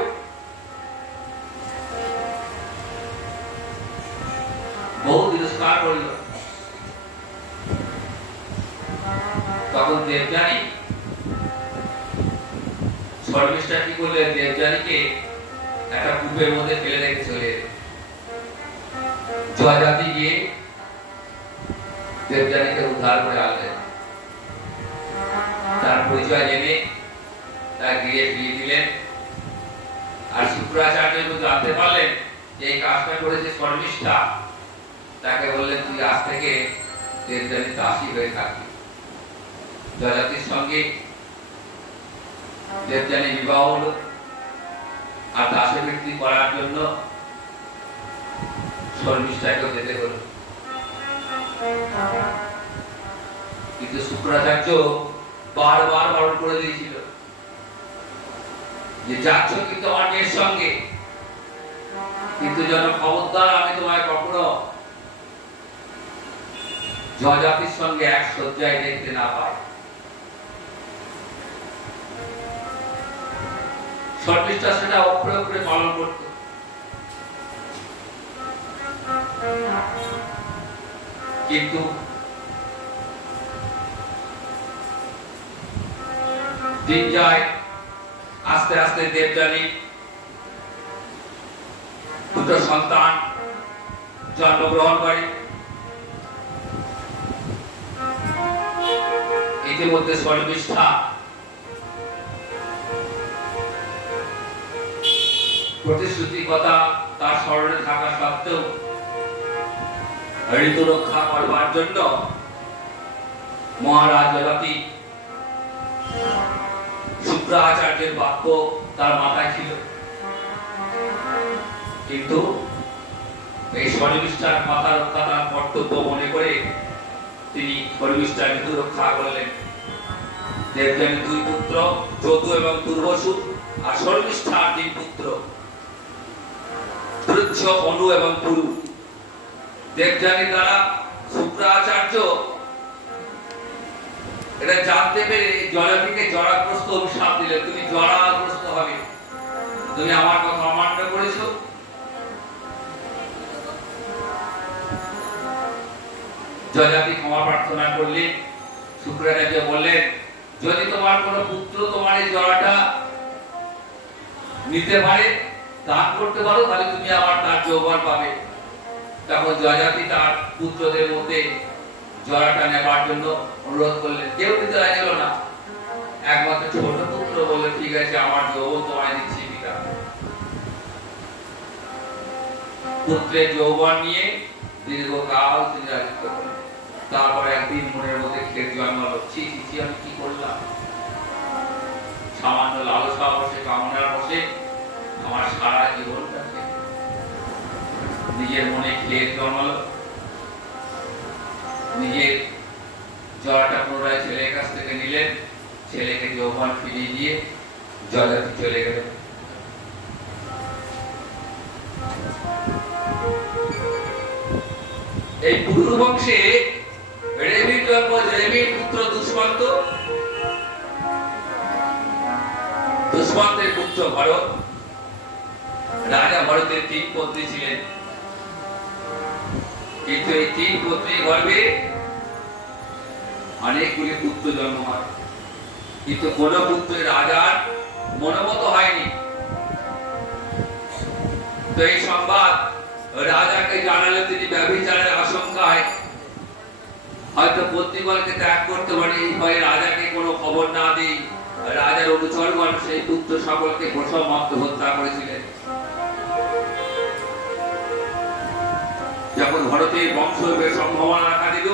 বহু তিরস্কার করল। তখন দেবযানী শর্মিষ্ঠা কি করলেন, দেবযানীকে একটা কূপের মধ্যে ফেলে রেখে চলে এলেন। জয়জাতি গিয়ে দেবযানীকে উদ্ধার করে আনলেন। তার পরিচয় জেনে তার গিয়ে ফিরিয়ে দিলেন। আর শুক্রাচার্য জানতে পারলেন যে এই কাজটা করেছে শর্মিষ্ঠা, তাকে বললেন, তুই আজ থেকে দেবযানীর দাসী হয়ে থাকবি। জয়জাতির সঙ্গে দেবযানী বিবাহ হলো। আর দাসবৃত্তি করার জন্য শর্মিষ্ঠাকেও যেতে হলো। কিন্তু শুক্রাচার্য বারবার বারণ করে দিয়েছিল যে যাচ্ছ কিন্তু আমার মেয়ের সঙ্গে, কিন্তু যেন খবরদার আমি তোমায় কখনো জয়জাতির সঙ্গে এক শয্যায় দেখতে না পাই। শর্মিষ্ঠা সেটা অক্ষরে অক্ষরে পালন করত। কিন্তু দিন যায়, আস্তে আস্তে দেবযানী দুটো সন্তান জন্মগ্রহণ করে। ইতিমধ্যে শর্মিষ্ঠা প্রতিশ্রুতি কথা তার স্মরণে থাকা সত্ত্বেও ঋতু রক্ষা করবার জন্য মহারাজ যযাতি শুক্রাচার্যের বাক্য তার মাথায় ছিল। কিন্তু এই শর্মিষ্ঠার মাথা রক্ষা তার কর্তব্য মনে করে তিনি শর্মিষ্ঠার ঋতু রক্ষা করলেন। দেবযানীর দুই পুত্র যদু এবং দুর্বসু, আর শর্মিষ্ঠার তিন পুত্র বৃক্ষ, অনু এবং পুরু। দেবযানী দ্বারা শুক্রাচার্য এটা জানতে পেরে জয়জাতিকে জরাগ্রস্ত অভিশাপ দিলেন, তুমি জরাগ্রস্ত হবে, তুমি আমার কথা অমান্য করেছো। জয়জাতি ক্ষমা প্রার্থনা করলে শুক্রাচার্য বললেন, যদি তোমার কোনো পুত্র তোমার এই জরাটা নিতে পারে, দান করতে পারো, তাহলে তুমি আবার তার যৌবন পাবে। তখন জয়জাতি তার পুত্রদের মধ্যে জরাটা নেবার জন্য অনুরোধ করলেন। কেউ নিতে রাজি হলো না। একমাত্র ছোট পুত্র বললে, ঠিক আছে, আমার যৌবন তোমায় দিচ্ছি পিতা। পুত্রের যৌবন নিয়ে দীর্ঘকাল তিনি রাজত্ব করলেন। তারপর একদিন মনের মধ্যে খেদ জন্মালো, ছি ছি, আমি কি করলাম? সামান্য লালসা বসে, কামনার বসে আমার সারা জীবনটাকে নিজের মনে খেদ জন্মালো। নিজের জড়টা পুনরায় ছেলের কাছ থেকে নিলেন, ছেলেকে যৌবন ফিরিয়ে দিয়ে জয়জাতি চলে গেলেন। এই পুরু বংশে রেমির জন্ম, রেমির পুত্র দুষ্মন্ত, দুষ্মন্তের পুত্র ভরত। রাজা ভরতের 3 পত্নী ছিলেন, কিন্তু এই 3 পত্নীর গর্ভে অনেকগুলি পুত্র জন্ম হয়, কিন্তু কোন পুত্র রাজার মনোমত হয়নি। তো এই সংবাদ রাজাকে জানালে তিনি ব্যভিচারের আশঙ্কায় হয়তো পত্নীগণকে ত্যাগ করতে পারে, এই ভয়ে রাজাকে কোনো খবর না দিই রাজার অনুচরগণ সেই পুত্র সকলকে প্রসব মধ্যে হত্যা করেছিলেন। যখন ভরতের বংশের সম্ভাবনা দেখা দিল,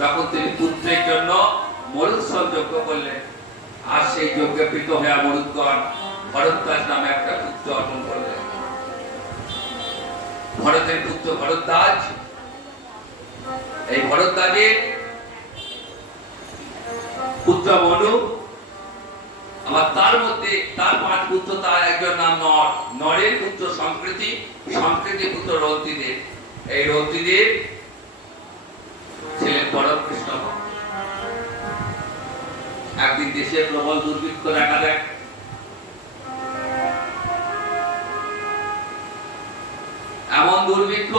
তখন তিনি পুত্রের জন্য মরুৎসব যজ্ঞ করলেন। আর সেই যজ্ঞে প্রীত হয়ে মরুৎগণ ভরদ্বাজ নামে একটা পুত্র অর্পণ করলেন। ভরতের পুত্র ভরদ্বাজ, এই ভরদ্বাজের পুত্র মনু, আবার তার মধ্যে তার 5 পুত্র, তার একজন নাম নর, নরের পুত্র সংকৃতি, সংকৃতির পুত্র রন্তিদেব। এই রন্তিদেব ছিলেন পরম কৃষ্ণ ভক্ত। একদিন দেশে প্রবল দুর্ভিক্ষ দেখা দেয়। এমন দুর্ভিক্ষ,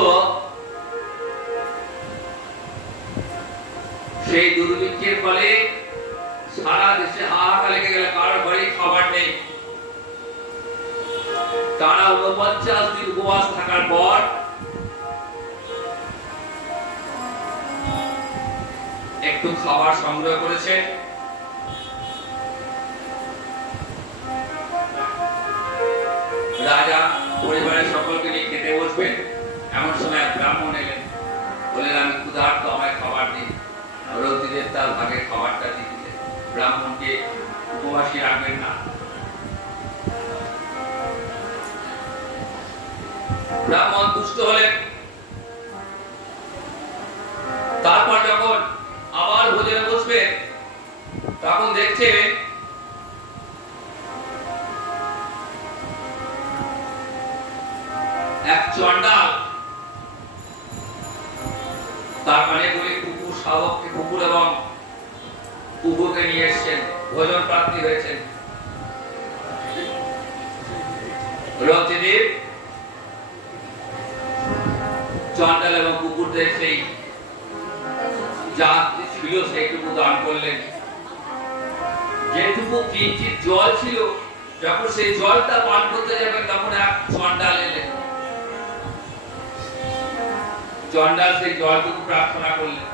সেই দুর্ভিক্ষের ফলে সারা দেশে হাহাকার লেগে গেল, কারোর ঘরে খাবার নেই। তারা 49 দিন উপবাস থাকার পর একটু খাবার সংগ্রহ করেছে। রাজা পরিবারের সকলকে নিয়ে খেতে বসবেন, এমন সময় ব্রাহ্মণ এলেন, বললেন আমি ক্ষুধার্ত, আমায় খাবার দিন। রন্তিদেব তার ভাগে খাবারটা দিয়ে দিলেন। ব্রাহ্মণকে উপবাসী রাখবেন না। ব্রাহ্মণ দুষ্ট হলেন। তারপর যখন আবার ভোজনে বসবেন, তখন দেখছেন এক চণ্ডাল তার অনেকগুলি কুকুর শাবককে, কুকুর এবং কুকুরকে নিয়ে এসছেন, ভোজন প্রাপ্তি হয়েছেন। রন্তিদেব চণ্ডাল এবং কুকুরদের সেই যা ছিল সেইটুকু দান করলেন। যেটুকু কিঞ্চিত জল ছিল, যখন সেই জলটা পান করতে যাবেন, তখন এক চণ্ডাল এলেন। চণ্ডাল সেই জলটুকু প্রার্থনা করলেন।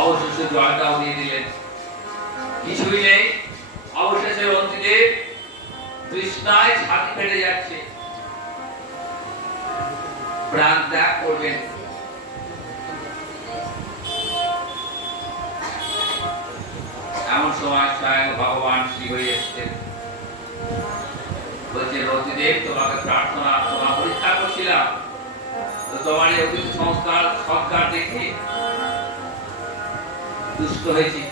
অবশেষে জলটাও দিয়ে দিলেন। কিছুই নেই। অবশেষে রন্তিদেব তৃষ্ণায় ছাতি ফেটে যাচ্ছে, প্রাণ ত্যাগ করবেন। এমন সময় স্বয়ং ভগবান শ্রী হরি এসেছেন। বলছে রন্তিদেব, তোমাকে প্রার্থনা, তোমার পরীক্ষা করছিলাম, তো তোমার এই অতীত সংস্কার সৎকার দেখে তুষ্ট হয়েছি।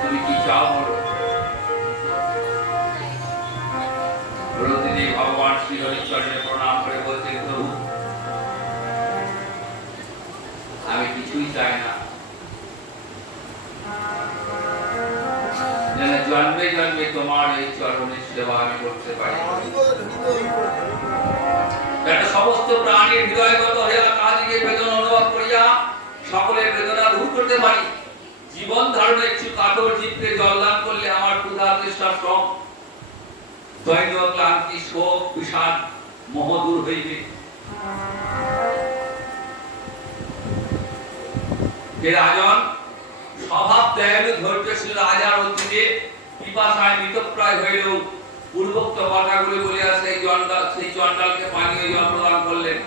তুমি কি চাও বলো। রন্তিদেব ভগবান শ্রী হরির চরণে প্রণাম করে বলছেন, প্রভু আমি কিছুই চাই না, যেন জন্মে জন্মে তোমার এই চরণের সেবা আমি করতে পারি, যেন সমস্ত প্রাণীর হৃদয়গত হইয়া কাজকে বেদনা অনুভব করিয়া সকলের বেদনা দূর করতে পারি। জীবন ধারণের ইচ্ছুক কাতর জীবকে জলদান করলে আমার ক্ষুধা তৃষ্ণা শ্রম দৈন্য ক্লান্তি শোক বিষাদ মোহ দূর হইবে। হে রাজন, স্বভাব দয়ালু ধৈর্যশীল রাজা রন্তিদেব পিপাসায় মৃতপ্রায় হইলেও পূর্বোক্ত কথাগুলি বলিয়া সেই চণ্ডালকে পানীয় জল প্রদান করলেন।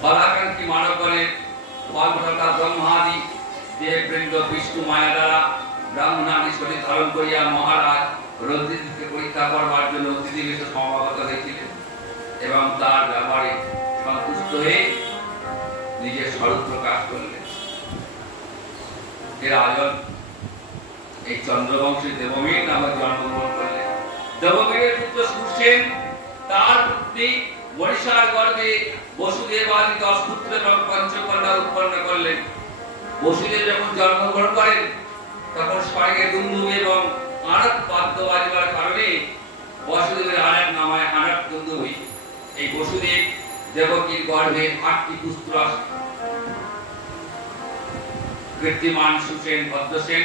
ফলাকাঙ্ক্ষী মানবগণের ফলপ্রদাতা ব্রহ্মাদি দেববৃন্দ বিষ্ণু মায়া দ্বারা ব্রাহ্মণাদি শরীর ধারণ করিয়া মহারাজ রন্তিদেবকে পরীক্ষা করবার জন্য অতিথিবিশে সমাগত হয়েছিলেন এবং তার ব্যাপারে সন্তুষ্ট হয়ে নিজের স্বরূপ প্রকাশ করলেন। হে রাজন, এই চন্দ্রবংশী দেবমীর নামে জন্মগ্রহণ করলেন। দেবমীরের পুত্র সুরসেন তার পত্নী মনীষার গর্ভে বসুদেব আদি 10 পুত্র এবং পঞ্চকন্যা উৎপন্ন করলেন। বসুদেব যখন জন্মগ্রহণ করেন তখন স্বর্গে দুন্দুভি এবং আনক বাদ্য বাজিবার কারণে বসুদেবের আরেক নাম হয় আনক দুন্দুভি। এই বসুদেব দেবকীর গর্ভে 8টি পুত্র কীর্তিমান, সুসেন, ভদ্রসেন,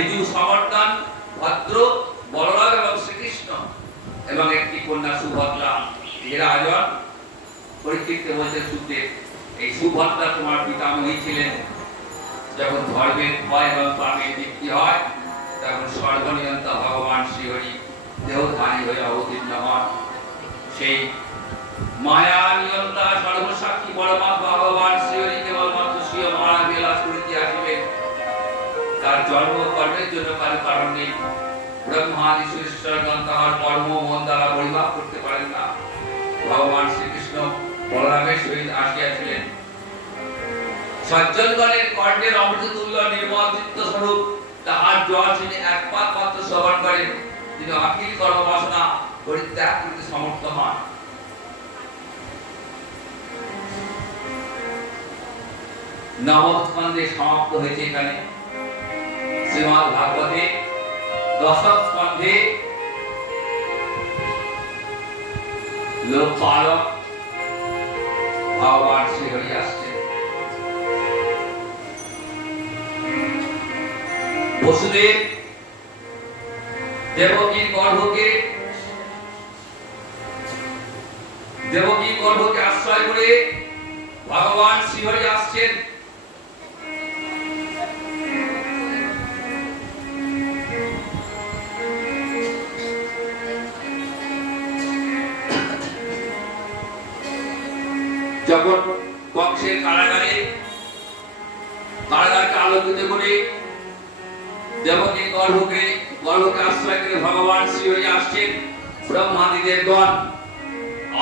ঋজু, সমর্দন, ভদ্র, বলরাম এবং শ্রীকৃষ্ণ এবং একটি কন্যা সুভদ্রা। এরা আজন পরীক্ষিতকে বলতে সুখদেব, এই সুভদ্রা তোমার পিতামহী ছিলেন। যখন ধর্মের ভয় এবং পাপের বৃদ্ধি হয় তখন সর্বনিয়ন্তা ভগবান শ্রীহরি দেহধারী হয়ে অবতীর্ণ হন। সেই মায়া নিয়ন্তা সর্বসাক্ষী পরমাত্মা ভগবান শ্রীহরি কেবলমাত্র স্বীয় মায়া বিলাস করিতে আসিবেন। তার জন্ম কর্মের জন্য কারো কারণ নেই। ব্রহ্মাদি সুরেশ্বরগণ তাহার কর্ম মন দ্বারা পরিমাপ করতে পারেন না। ভগবান শ্রীকৃষ্ণ বলরামের সহিত আসিয়াছিলেন। সজ্জনগণের কর্ণের অমৃততুল্য নির্মল চিত্ত স্বরূপ তাহার জল যিনি এক পাক মাত্র শ্রবণ করেন তিনি অখিল কর্মবাসনা পরিত্যাগ করতে সমর্থ হন। নবম স্কন্ধে সমাপ্ত হয়েছে। এখানে শ্রীমদ্ ভাগবতে দশম স্কন্ধে লোকপালক ভগবান শ্রীহরি আসছেন। বসুদেব দেবকীর গর্ভকে আশ্রয় করে ভগবান শ্রীহরি আসছেন। যখন কংসের কারাগারকে আলোকিত করে দেবকীর গর্ভকে আশ্রয় করে ভগবান শ্রীহরি আসছেন, ব্রহ্মাদিদের গণ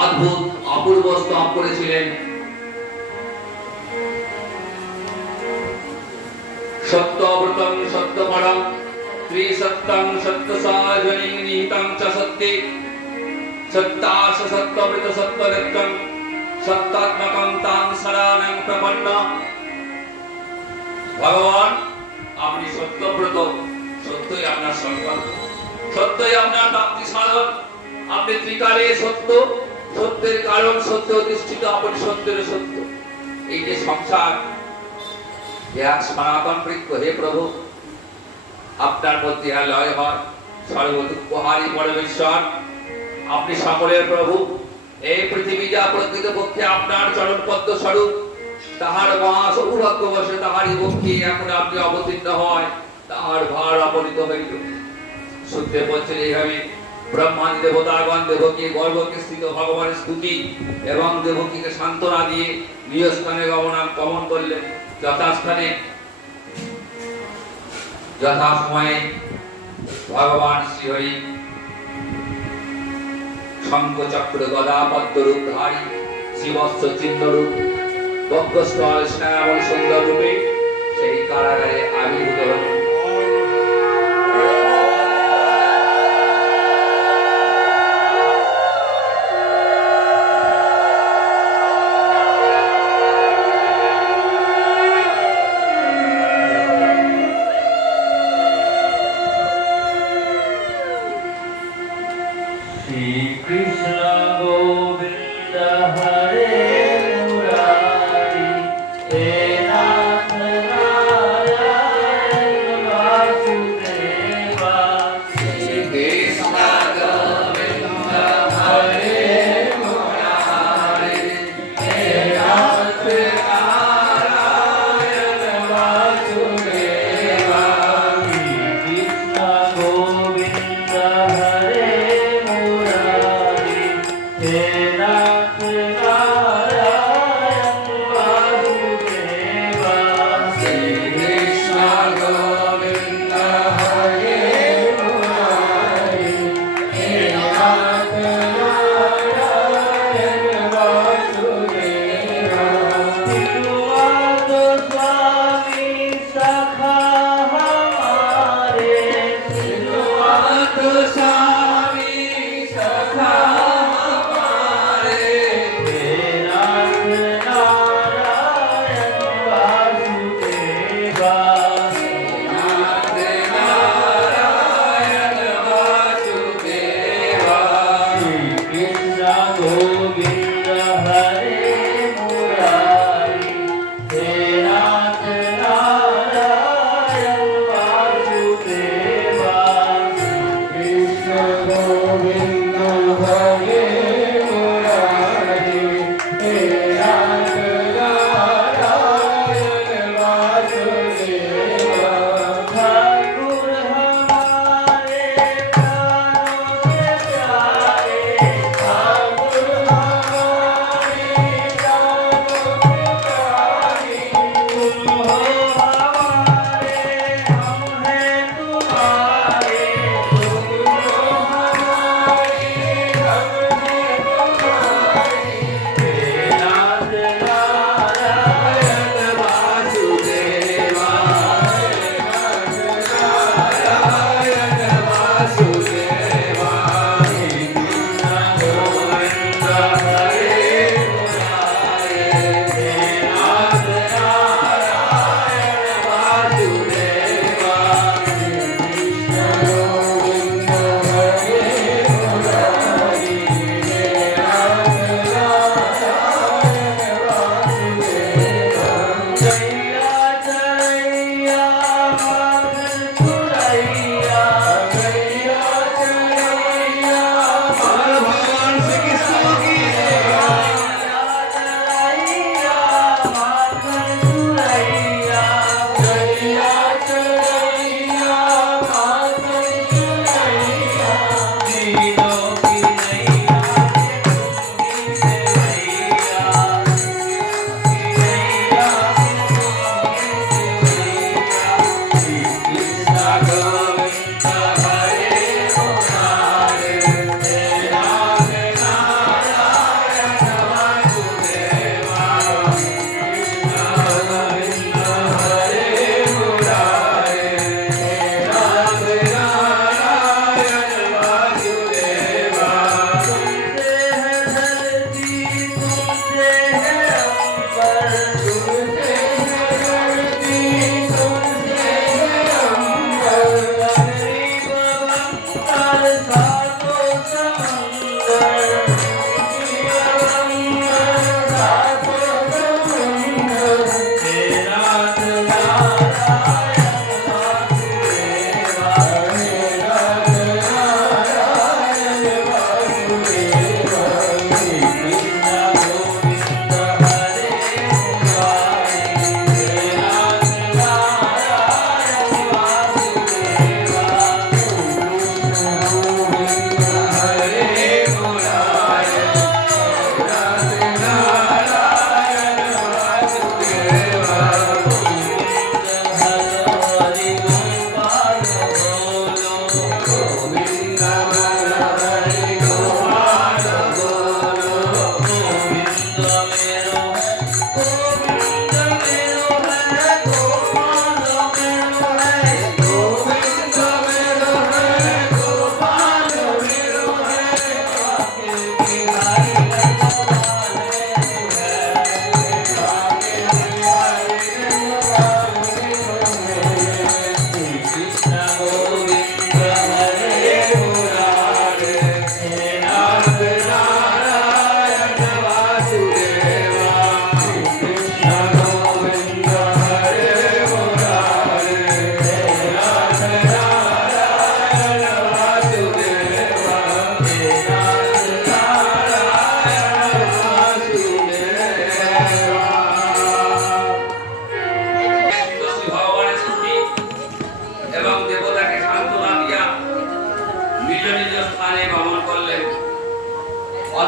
অদ্ভুত অপূর্ব স্তব করেছিলেন। সত্যব্রতং সত্যপরম ত্রিসত্যং সত্যসাজনিং নিহিতং চ সত্যে সত্তাস সত্যমৃত সত্যনিত্যং সত্যাত্মকং তাং শরণং প্রপন্ন। ভগবান আপনি সত্যব্রত, সত্যই আপনার সংকল্প, সত্যই আপনার প্রাপ্তি সাধন। আপনি ত্রিকালে সত্য, সত্যের কারণ, সত্য অধিষ্ঠিত, আপনি সত্যের সত্য। এই যে সংসার এক সনাতন বৃক্ষ, হে প্রভু আপনার মধ্যে লয় হয়, সর্বদুঃখহারী পরমেশ্বর আপনি সকলের প্রভু। এই পৃথিবী যা প্রকৃত পক্ষে আপনার চরণ পদ্ম স্বরূপ, তাহার মহা সৌভাগ্যবশে তাহারই পক্ষে এখন আপনি অবতীর্ণ হয়, তাহার ভার অপরিত হইল। সূত্রে বলছেন এইভাবে ব্রহ্মাদি দেবতাগণ দেবকী গর্ভকে স্থিত ভগবানের স্তুতি এবং দেবকীকে সান্ত্বনা দিয়ে নিজ স্থানে গমন করলেন। যথাস্থানে যথা সময়ে ভগবান শ্রীহরি শঙ্খ চক্র গদা পদ্মরূপ ধারী শ্রীবৎস চিহ্নরূপ বক্ষস্থল শ্যামল সুন্দর রূপে সেই কারাগারে আবির্ভূত হলেন। Hare Murari, He Nath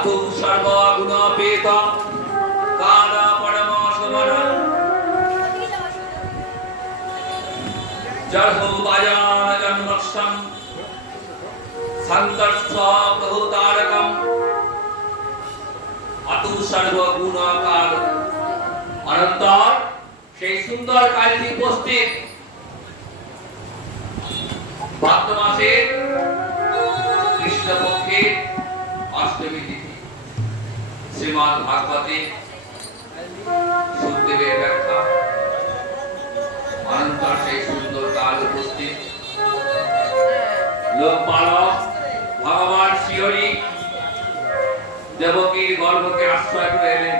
अतो सर्वगुणोपेत काल परमशमन जर्हो वायान जन्मक्षम संकर्ष बहुतारकम अतो सर्वगुण काल अनंतर সেই সুন্দর কালটি উপস্থিত ভাদ্র মাসের কৃষ্ণপক্ষের অষ্টমী তিথি শ্রীমদ্ ভাগবতে সুখদেবের ব্যাখ্যা অনন্তর সেই সুন্দর কাল উপস্থিত লোকপালক ভগবান শ্রীহরি দেবকীর গর্ভকে আশ্রয় করে এলেন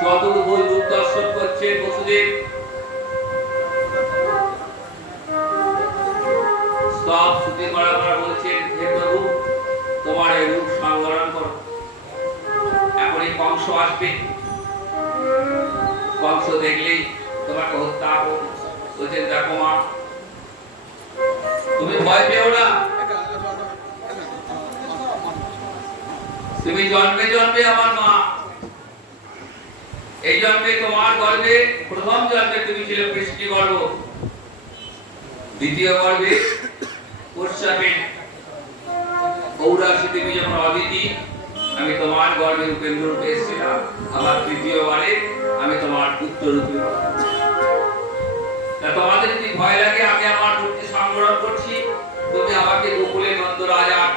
চতুর্ভুজ রূপ দর্শন করছেন বসুদেব স্তব স্তুতি করার পর বলছেন হে প্রভু তোমার এই রূপ সংবরণ করো এখনই কংস আসবে কংস দেখলেই তোমাকে হত্যা করবে বলছেন দেখো মা তুমি ভয় পেও না তুমি জন্মে জন্মে আমার মা এই জন্মে তোমার গর্ভে প্রথম জন্মে তুমি ছিল বৃষ্টি গর্ভ দ্বিতীয় গর্ভে উৎসবের ঔরাসী দেবী যখন অদিতি আমি তোমার গর্ভে উপেন্দ্র রূপে এসেছিলাম আবার তৃতীয়বারে আমি তোমার পুত্র রূপে তোমাদের যদি ভয় লাগে আমি আমার মূর্তি সংগ্রহ করছি তুমি আমাকে গোকুলে নন্দ রাজার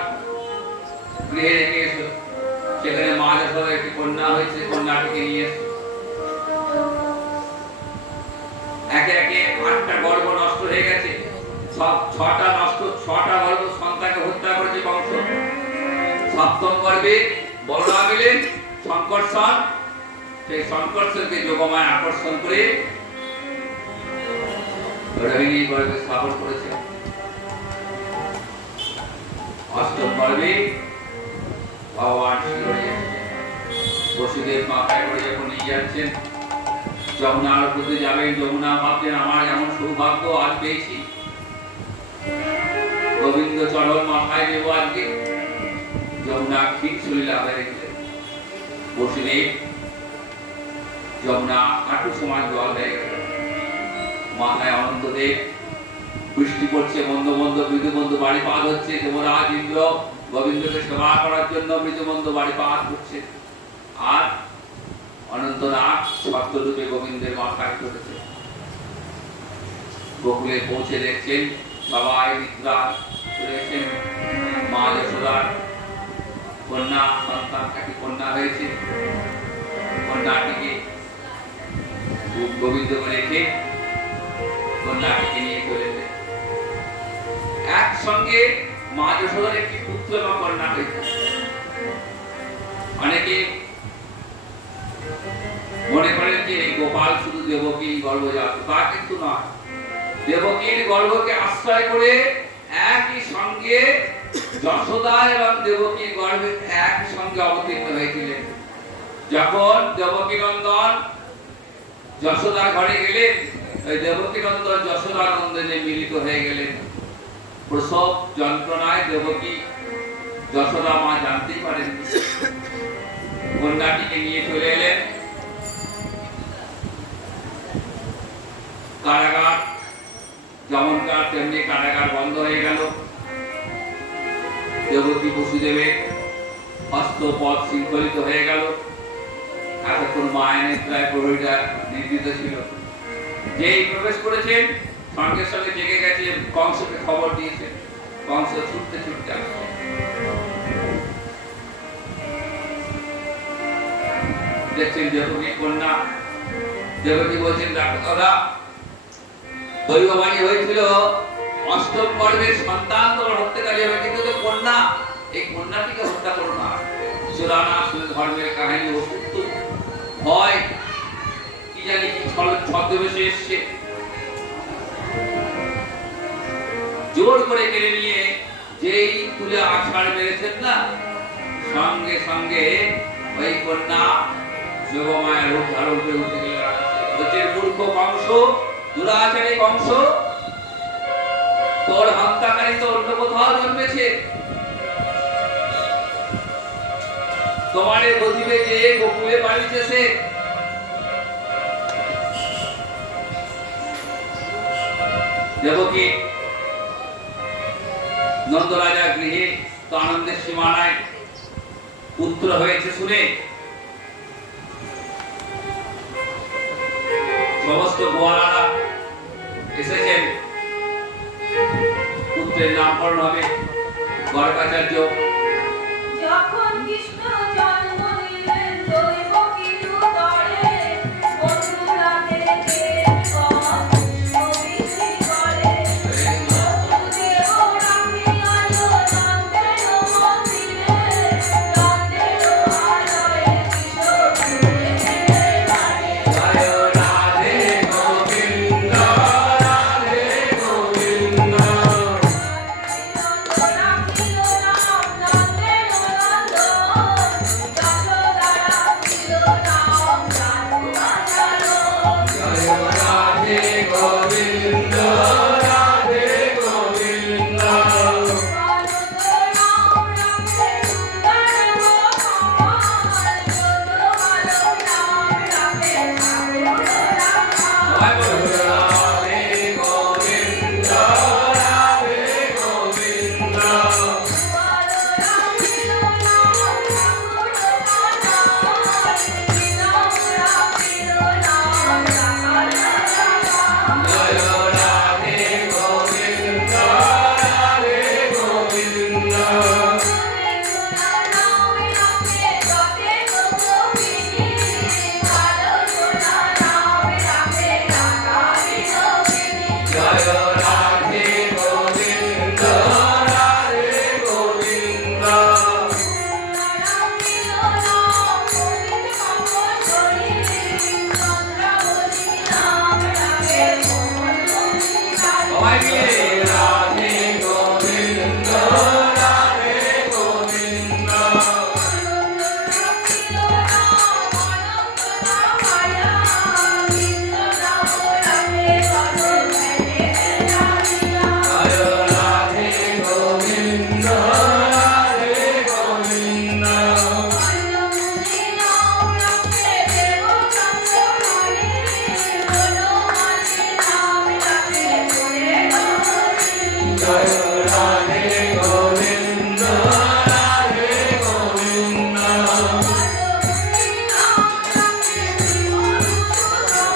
গৃহে রেখে এসো সেখানে মা যশোদার একটি কন্যা হয়েছে কন্যাটিকে নিয়ে এসো একে একে 8টা গর্ভ নষ্ট হয়ে গেছে সব 6টা গর্ভ সন্তানকে হত্যা করেছে কংস সপ্তম গর্ভে বলরাম এলেন সংকর্ষণ সেই সংকর্ষণকে যোগমায় আকর্ষণ করে রোহিণী গর্ভে স্থাপন করেছে অষ্টম গর্ভে ভগবান শ্রী বসুদেব মাথায় করে যখন নিয়ে যাচ্ছেন যমুনার উপরে যাবেন যমুনা ভাবছেন আমার এমন সৌভাগ্য আজ পেয়েছি গোবিন্দ চরণ মাথায় নেব আজকে যমুনা খিচুড়ি লাভে রেখে বসুদেব যমুনা হাঁটু সমান জল হয়ে গেল মাথায় অনন্তদেব বৃষ্টি পড়ছে বন্ধ বন্ধ মৃদু বন্ধ বাড়ি পাত হচ্ছে দেবরাজ ইন্দ্র গোবিন্দকে সেবা করার জন্য মৃদু বন্ধ বাড়ি পাত করছে আর অনন্তনাথ সপ্তরূপে গোবিন্দের মাথায় চলেছে গোকুলে পৌঁছে দেখছেন সবাই নিদ্রা রয়েছেন মা যশোদার কন্যা সন্তান একটি কন্যা হয়েছে কন্যাটিকে গোবিন্দকে রেখে কন্যাটিকে নিয়ে চলে এলেন একসঙ্গে মা যশোদার একটি পুত্র এবং কন্যা হয়েছে অনেকে মনে করেন যে গোপাল শুধু দেবকীর গর্ভজাত তা কিন্তু নয় দেবকীর গর্ভকে আশ্রয় করে একই সঙ্গে যশোদা এবং দেবকীর গর্ভে একই সঙ্গে অবতীর্ণ হয়েছিলেন যখন দেবকী নন্দন যশোদার ঘরে গেলেন ওই দেবকী নন্দন যশোদা নন্দনে মিলিত হয়ে গেলেন প্রসব যন্ত্রণায় দেবকী যশোদা মা জানতেই পারেন কন্যাটিকে নিয়ে চলে এলেন কারাগার যেমনকার তেমনি কারাগার বন্ধ হয়ে গেল দেবকী বসুদেবের হস্ত পদ শৃঙ্খলিত হয়ে গেল এতক্ষণ মায়ের প্রায় প্রহরীরা নির্মিত ছিল যেই প্রবেশ করেছেন সঙ্গে সঙ্গে জেগে গেছে কংসকে খবর দিয়েছে কংস ছুটতে ছুটতে আসছে দেখছেন দেবকী কন্যা দেবকী বলছেন দাদা দৈববাণী হয়েছিল অষ্টম গর্ভের সন্তান তোমার হত্যাকারী হবে কিন্তু কন্যা এই কন্যাটিকে হত্যা করো না চোরানা আসলে ধর্মের কাহিনী ও সত্য ভয় কি জানি কি ছদ্মবেশে এসছে জোর করে কেড়ে নিয়ে যেই তুলে আছাড় মেরেছেন না সঙ্গে সঙ্গে ওই কন্যা যোগমায়ের রূপ ধারণ করে উঠে গেল হচ্ছে মূর্খ কংস দুরাচারী কংস তোর হত্যাকারী তো অন্য কোথাও জন্মেছে তোমারে বুঝিবে যে গোকুলে বাড়িতেছে। দেবকী নন্দ রাজা গৃহে তো আনন্দের সীমা নাই, পুত্র হয়েছে শুনে সমস্ত গোয়ালারা এসেছেন পুত্রের নামকরণ হবে। গর্গাচার্য যখন কৃষ্ণ জন্ম নিলেন দৈবকীর উদরে, মথুরাতে দেবগণ পুষ্পবৃষ্টি করে। বসুদেব রাখিয়াল নন্দের মন্দিরে, নন্দের আলয়ে কিশোরীরে বাড়ি। জয় রাধে গোবিন্দ, রাধে গোবিন্দ। রাখিল রাম নন্দের নন্দন, যশোদা রাখিল রাম জানু আচরণ। জয় রাধে গোবিন্দ, রাধে গোবিন্দ। বলদ রাম রাখে সুন্দর গোপাল, যদুমল রাম রাখে ঠাকুর রাখাল। জয় বলো রাধে গোবিন্দ, রাধে গোবিন্দ। বলরাম রাখিল রাম ঠাকুর রাখাল, শ্রীরাম রাখিল রাম রাখাল রাখাল। জয় রাধে গোবিন্দ, রাধে গোবিন্দ। রাম রাখে যতে গোপিনী, ভালো সোনা রাম রাখে রাধা বিনোদিনী। জয় রাধে গোবিন্দ, রাধে গোবিন্দ। রাখিল রাম গোবিন্দ মঙ্গলী, চন্দ্রাবতী রাম রাখে মঙ্গলী। সবাই মিলে রাধে গোবিন্দ, রাধে গোবিন্দ। রাখিল রাম অনন্ত মায়া, কৃষ্ণ নাম রাখে বড় মেলে রাখিলা। জয় রাধে গোবিন্দ, রাধে গোবিন্দ। অন্নমুনি নাম রাখে দেবকান্ত হরি, বনমালী নাম রাখে বনে হরি। জয় রাধে গোবিন্দ, রাধে গোবিন্দ। অন্নমুনি নাম রাখে শ্রীমধুসূদন,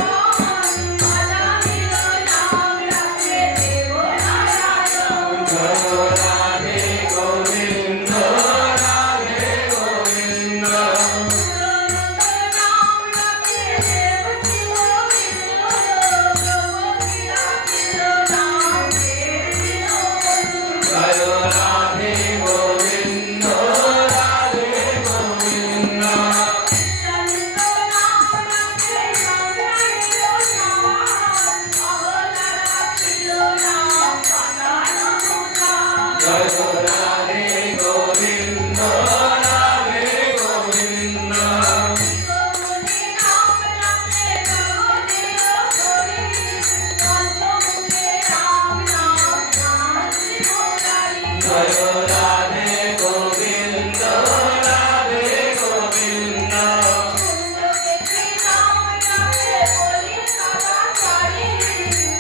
অনামিল নাম রাখে দেবনারায়ণ। জয় রাধে গোবিন্দ, রাধে গোবিন্দ। পুরন্দর নাম রাখে দেবকী গোবিন্দ, দ্রৌপদী রাখিল নাম দেবী নন্দন। জয় রাধে গোবিন্দ, রাধে গোবিন্দ। শান্ত নাম রাখে সংগ্রামিল নাম, অবলা রাখিল নাম পাতালভূষণ। জয় রাধে গোবিন্দ, রাধে গোবিন্দ। শিখমুনি নাম রাখে জগদীয় হরি, পঞ্চমুখে রাম নাম কাঞ্চি মুরারি। জয় রাধে গোবিন্দ, রাধে গোবিন্দ। কুঞ্জকেশী নাম রাখে বলি সদাচারী,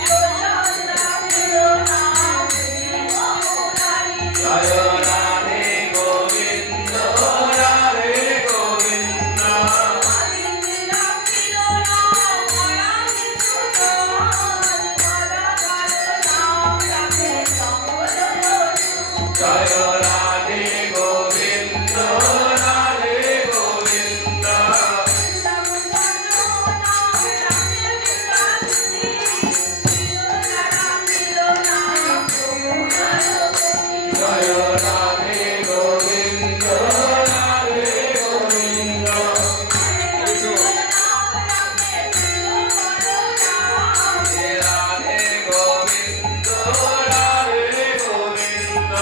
প্রহ্লাদ রাখিল নাম শ্রীহ মুরারি। জয় রাধে গোবিন্দ, রাধে গোবিন্দ। আদিতি রাখিল নাম মরারি সুতন, গদাধর নাম রাখে কমললোচন। জয় রাধে গোবিন্দ, রাধে গোবিন্দ। দামোদর নাম রাখে বিকাশী, নীলতা রাখিল নাম যমুনারবতী। জয় রাধে গোবিন্দ, রাধে গোবিন্দ। হে রাধে গোবিন্দ, রাধে গোবিন্দ।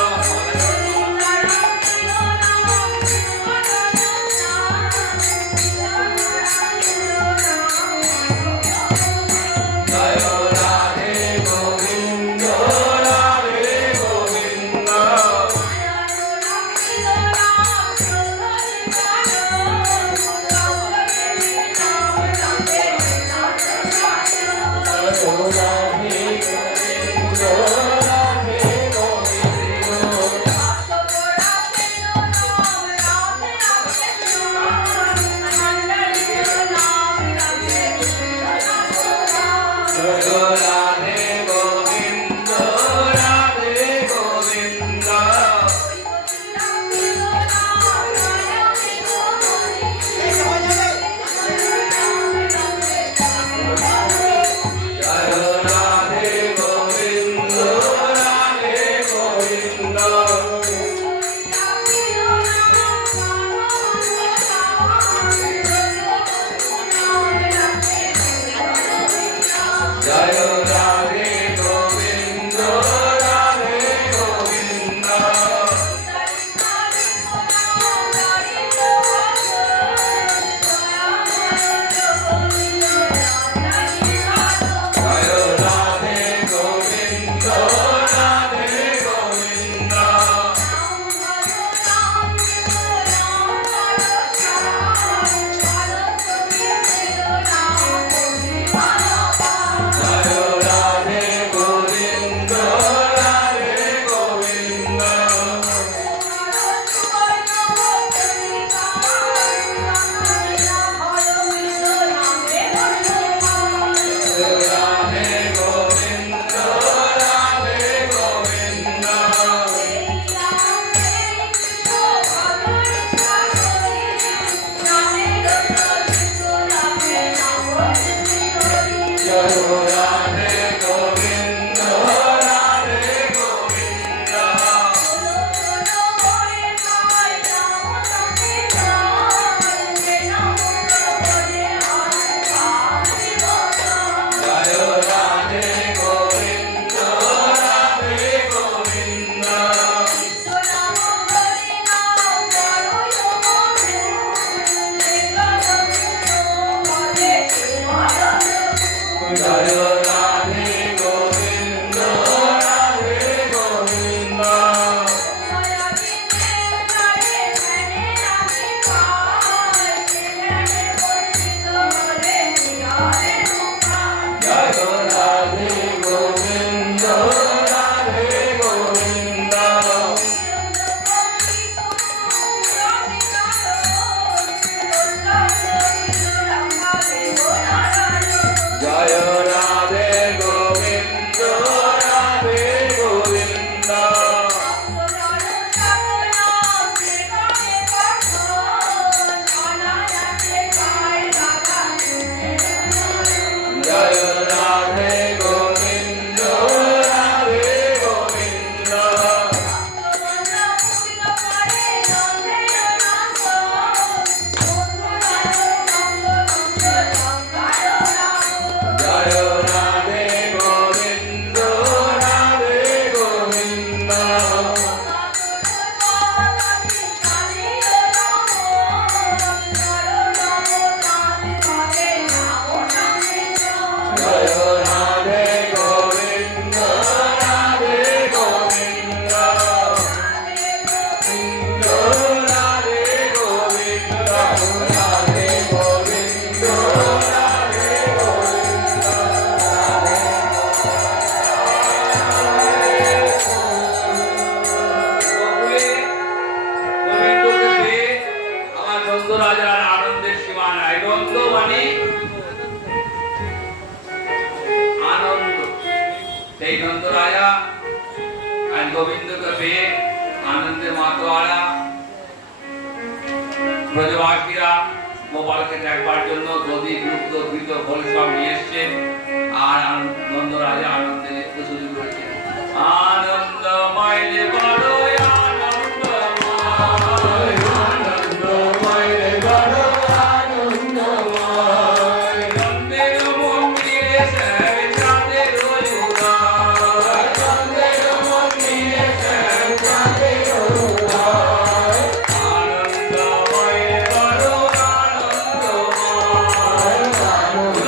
ব্রজবাসীরা গোপালকে দেখবার জন্য দধি দুগ্ধ ঘৃত ফল সব নিয়ে এসছেন আর নন্দ রাজা আনন্দে নৃত্য শুরু করেছেন। আনন্দময় রে বড়ই আনন্দময়, আনন্দময় রে বড়ই আনন্দময়, নন্দের মন্দিরে শ্যাম চাঁদের উদয়, নন্দের মন্দিরে শ্যাম চাঁদের উদয়, আনন্দময় রে বড়ই আনন্দময়, আনন্দময়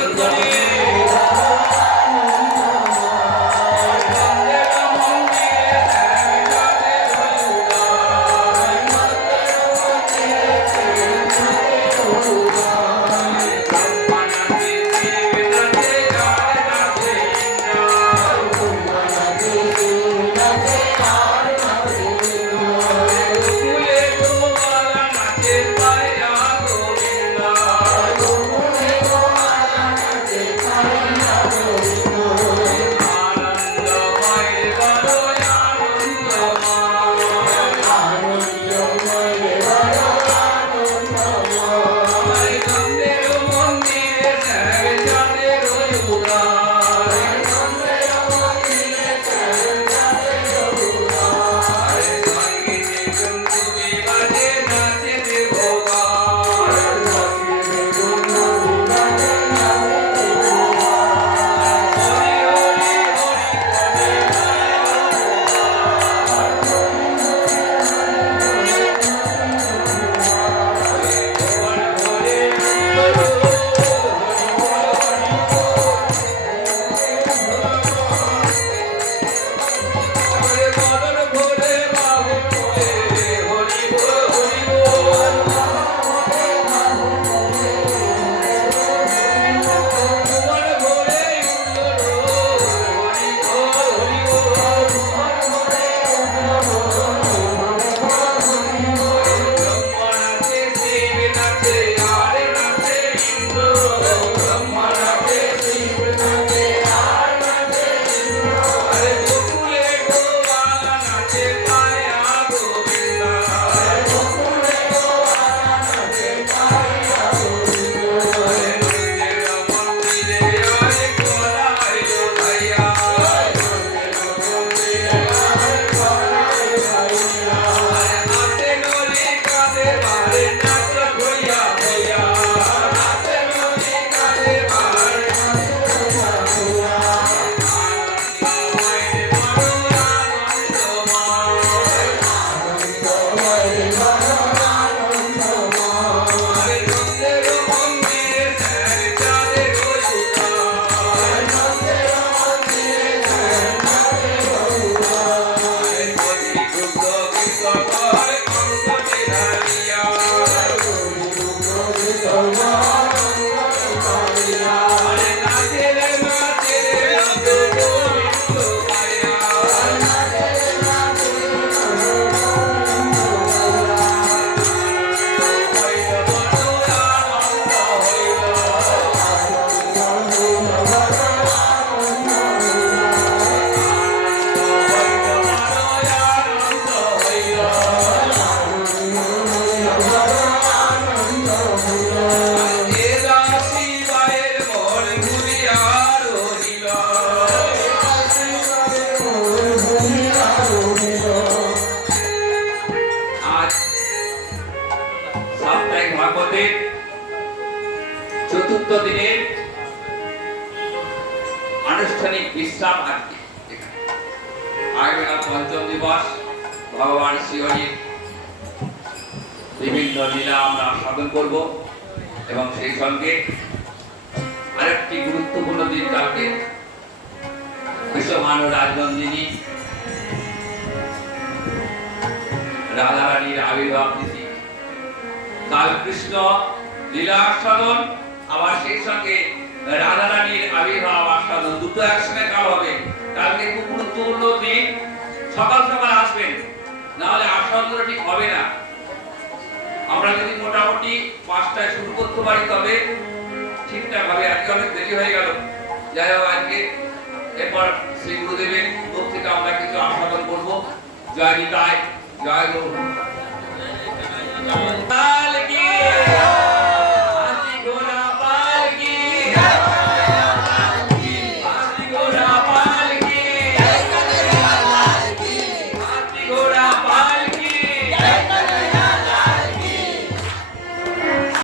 আজকে এখানে আগামীকাল পঞ্চম দিবস ভগবান শ্রীহরির বিভিন্ন লীলা আমরা সাধন করব এবং সেই সঙ্গে আরেকটি গুরুত্বপূর্ণ দিন কালকে বিশ্বমান রাজনন্দিনী রাধারানীর আবির্ভাব তিথি। কাল কৃষ্ণ লীলা আস্বাদন, আবার সেই সঙ্গে রাধারানীর আবির্ভাব আস্বাদন, দুটো একসঙ্গে কাল হবে। কালকে খুব গুরুত্বপূর্ণ দিন, সকাল সকাল আসবেন, না হলে আস্বাদনটা ঠিক হবে না। আমরা যদি মোটামুটি 5টায় শুরু করতে পারি তবে ঠিকঠাক হবে। আজকে অনেক দেরি হয়ে গেল, যাই হোক আজকে এরপর শ্রী গুরুদেবের মুখ থেকে আমরা কিছু আস্বাদন করবো। জয় নিতাই, জয় গৌর।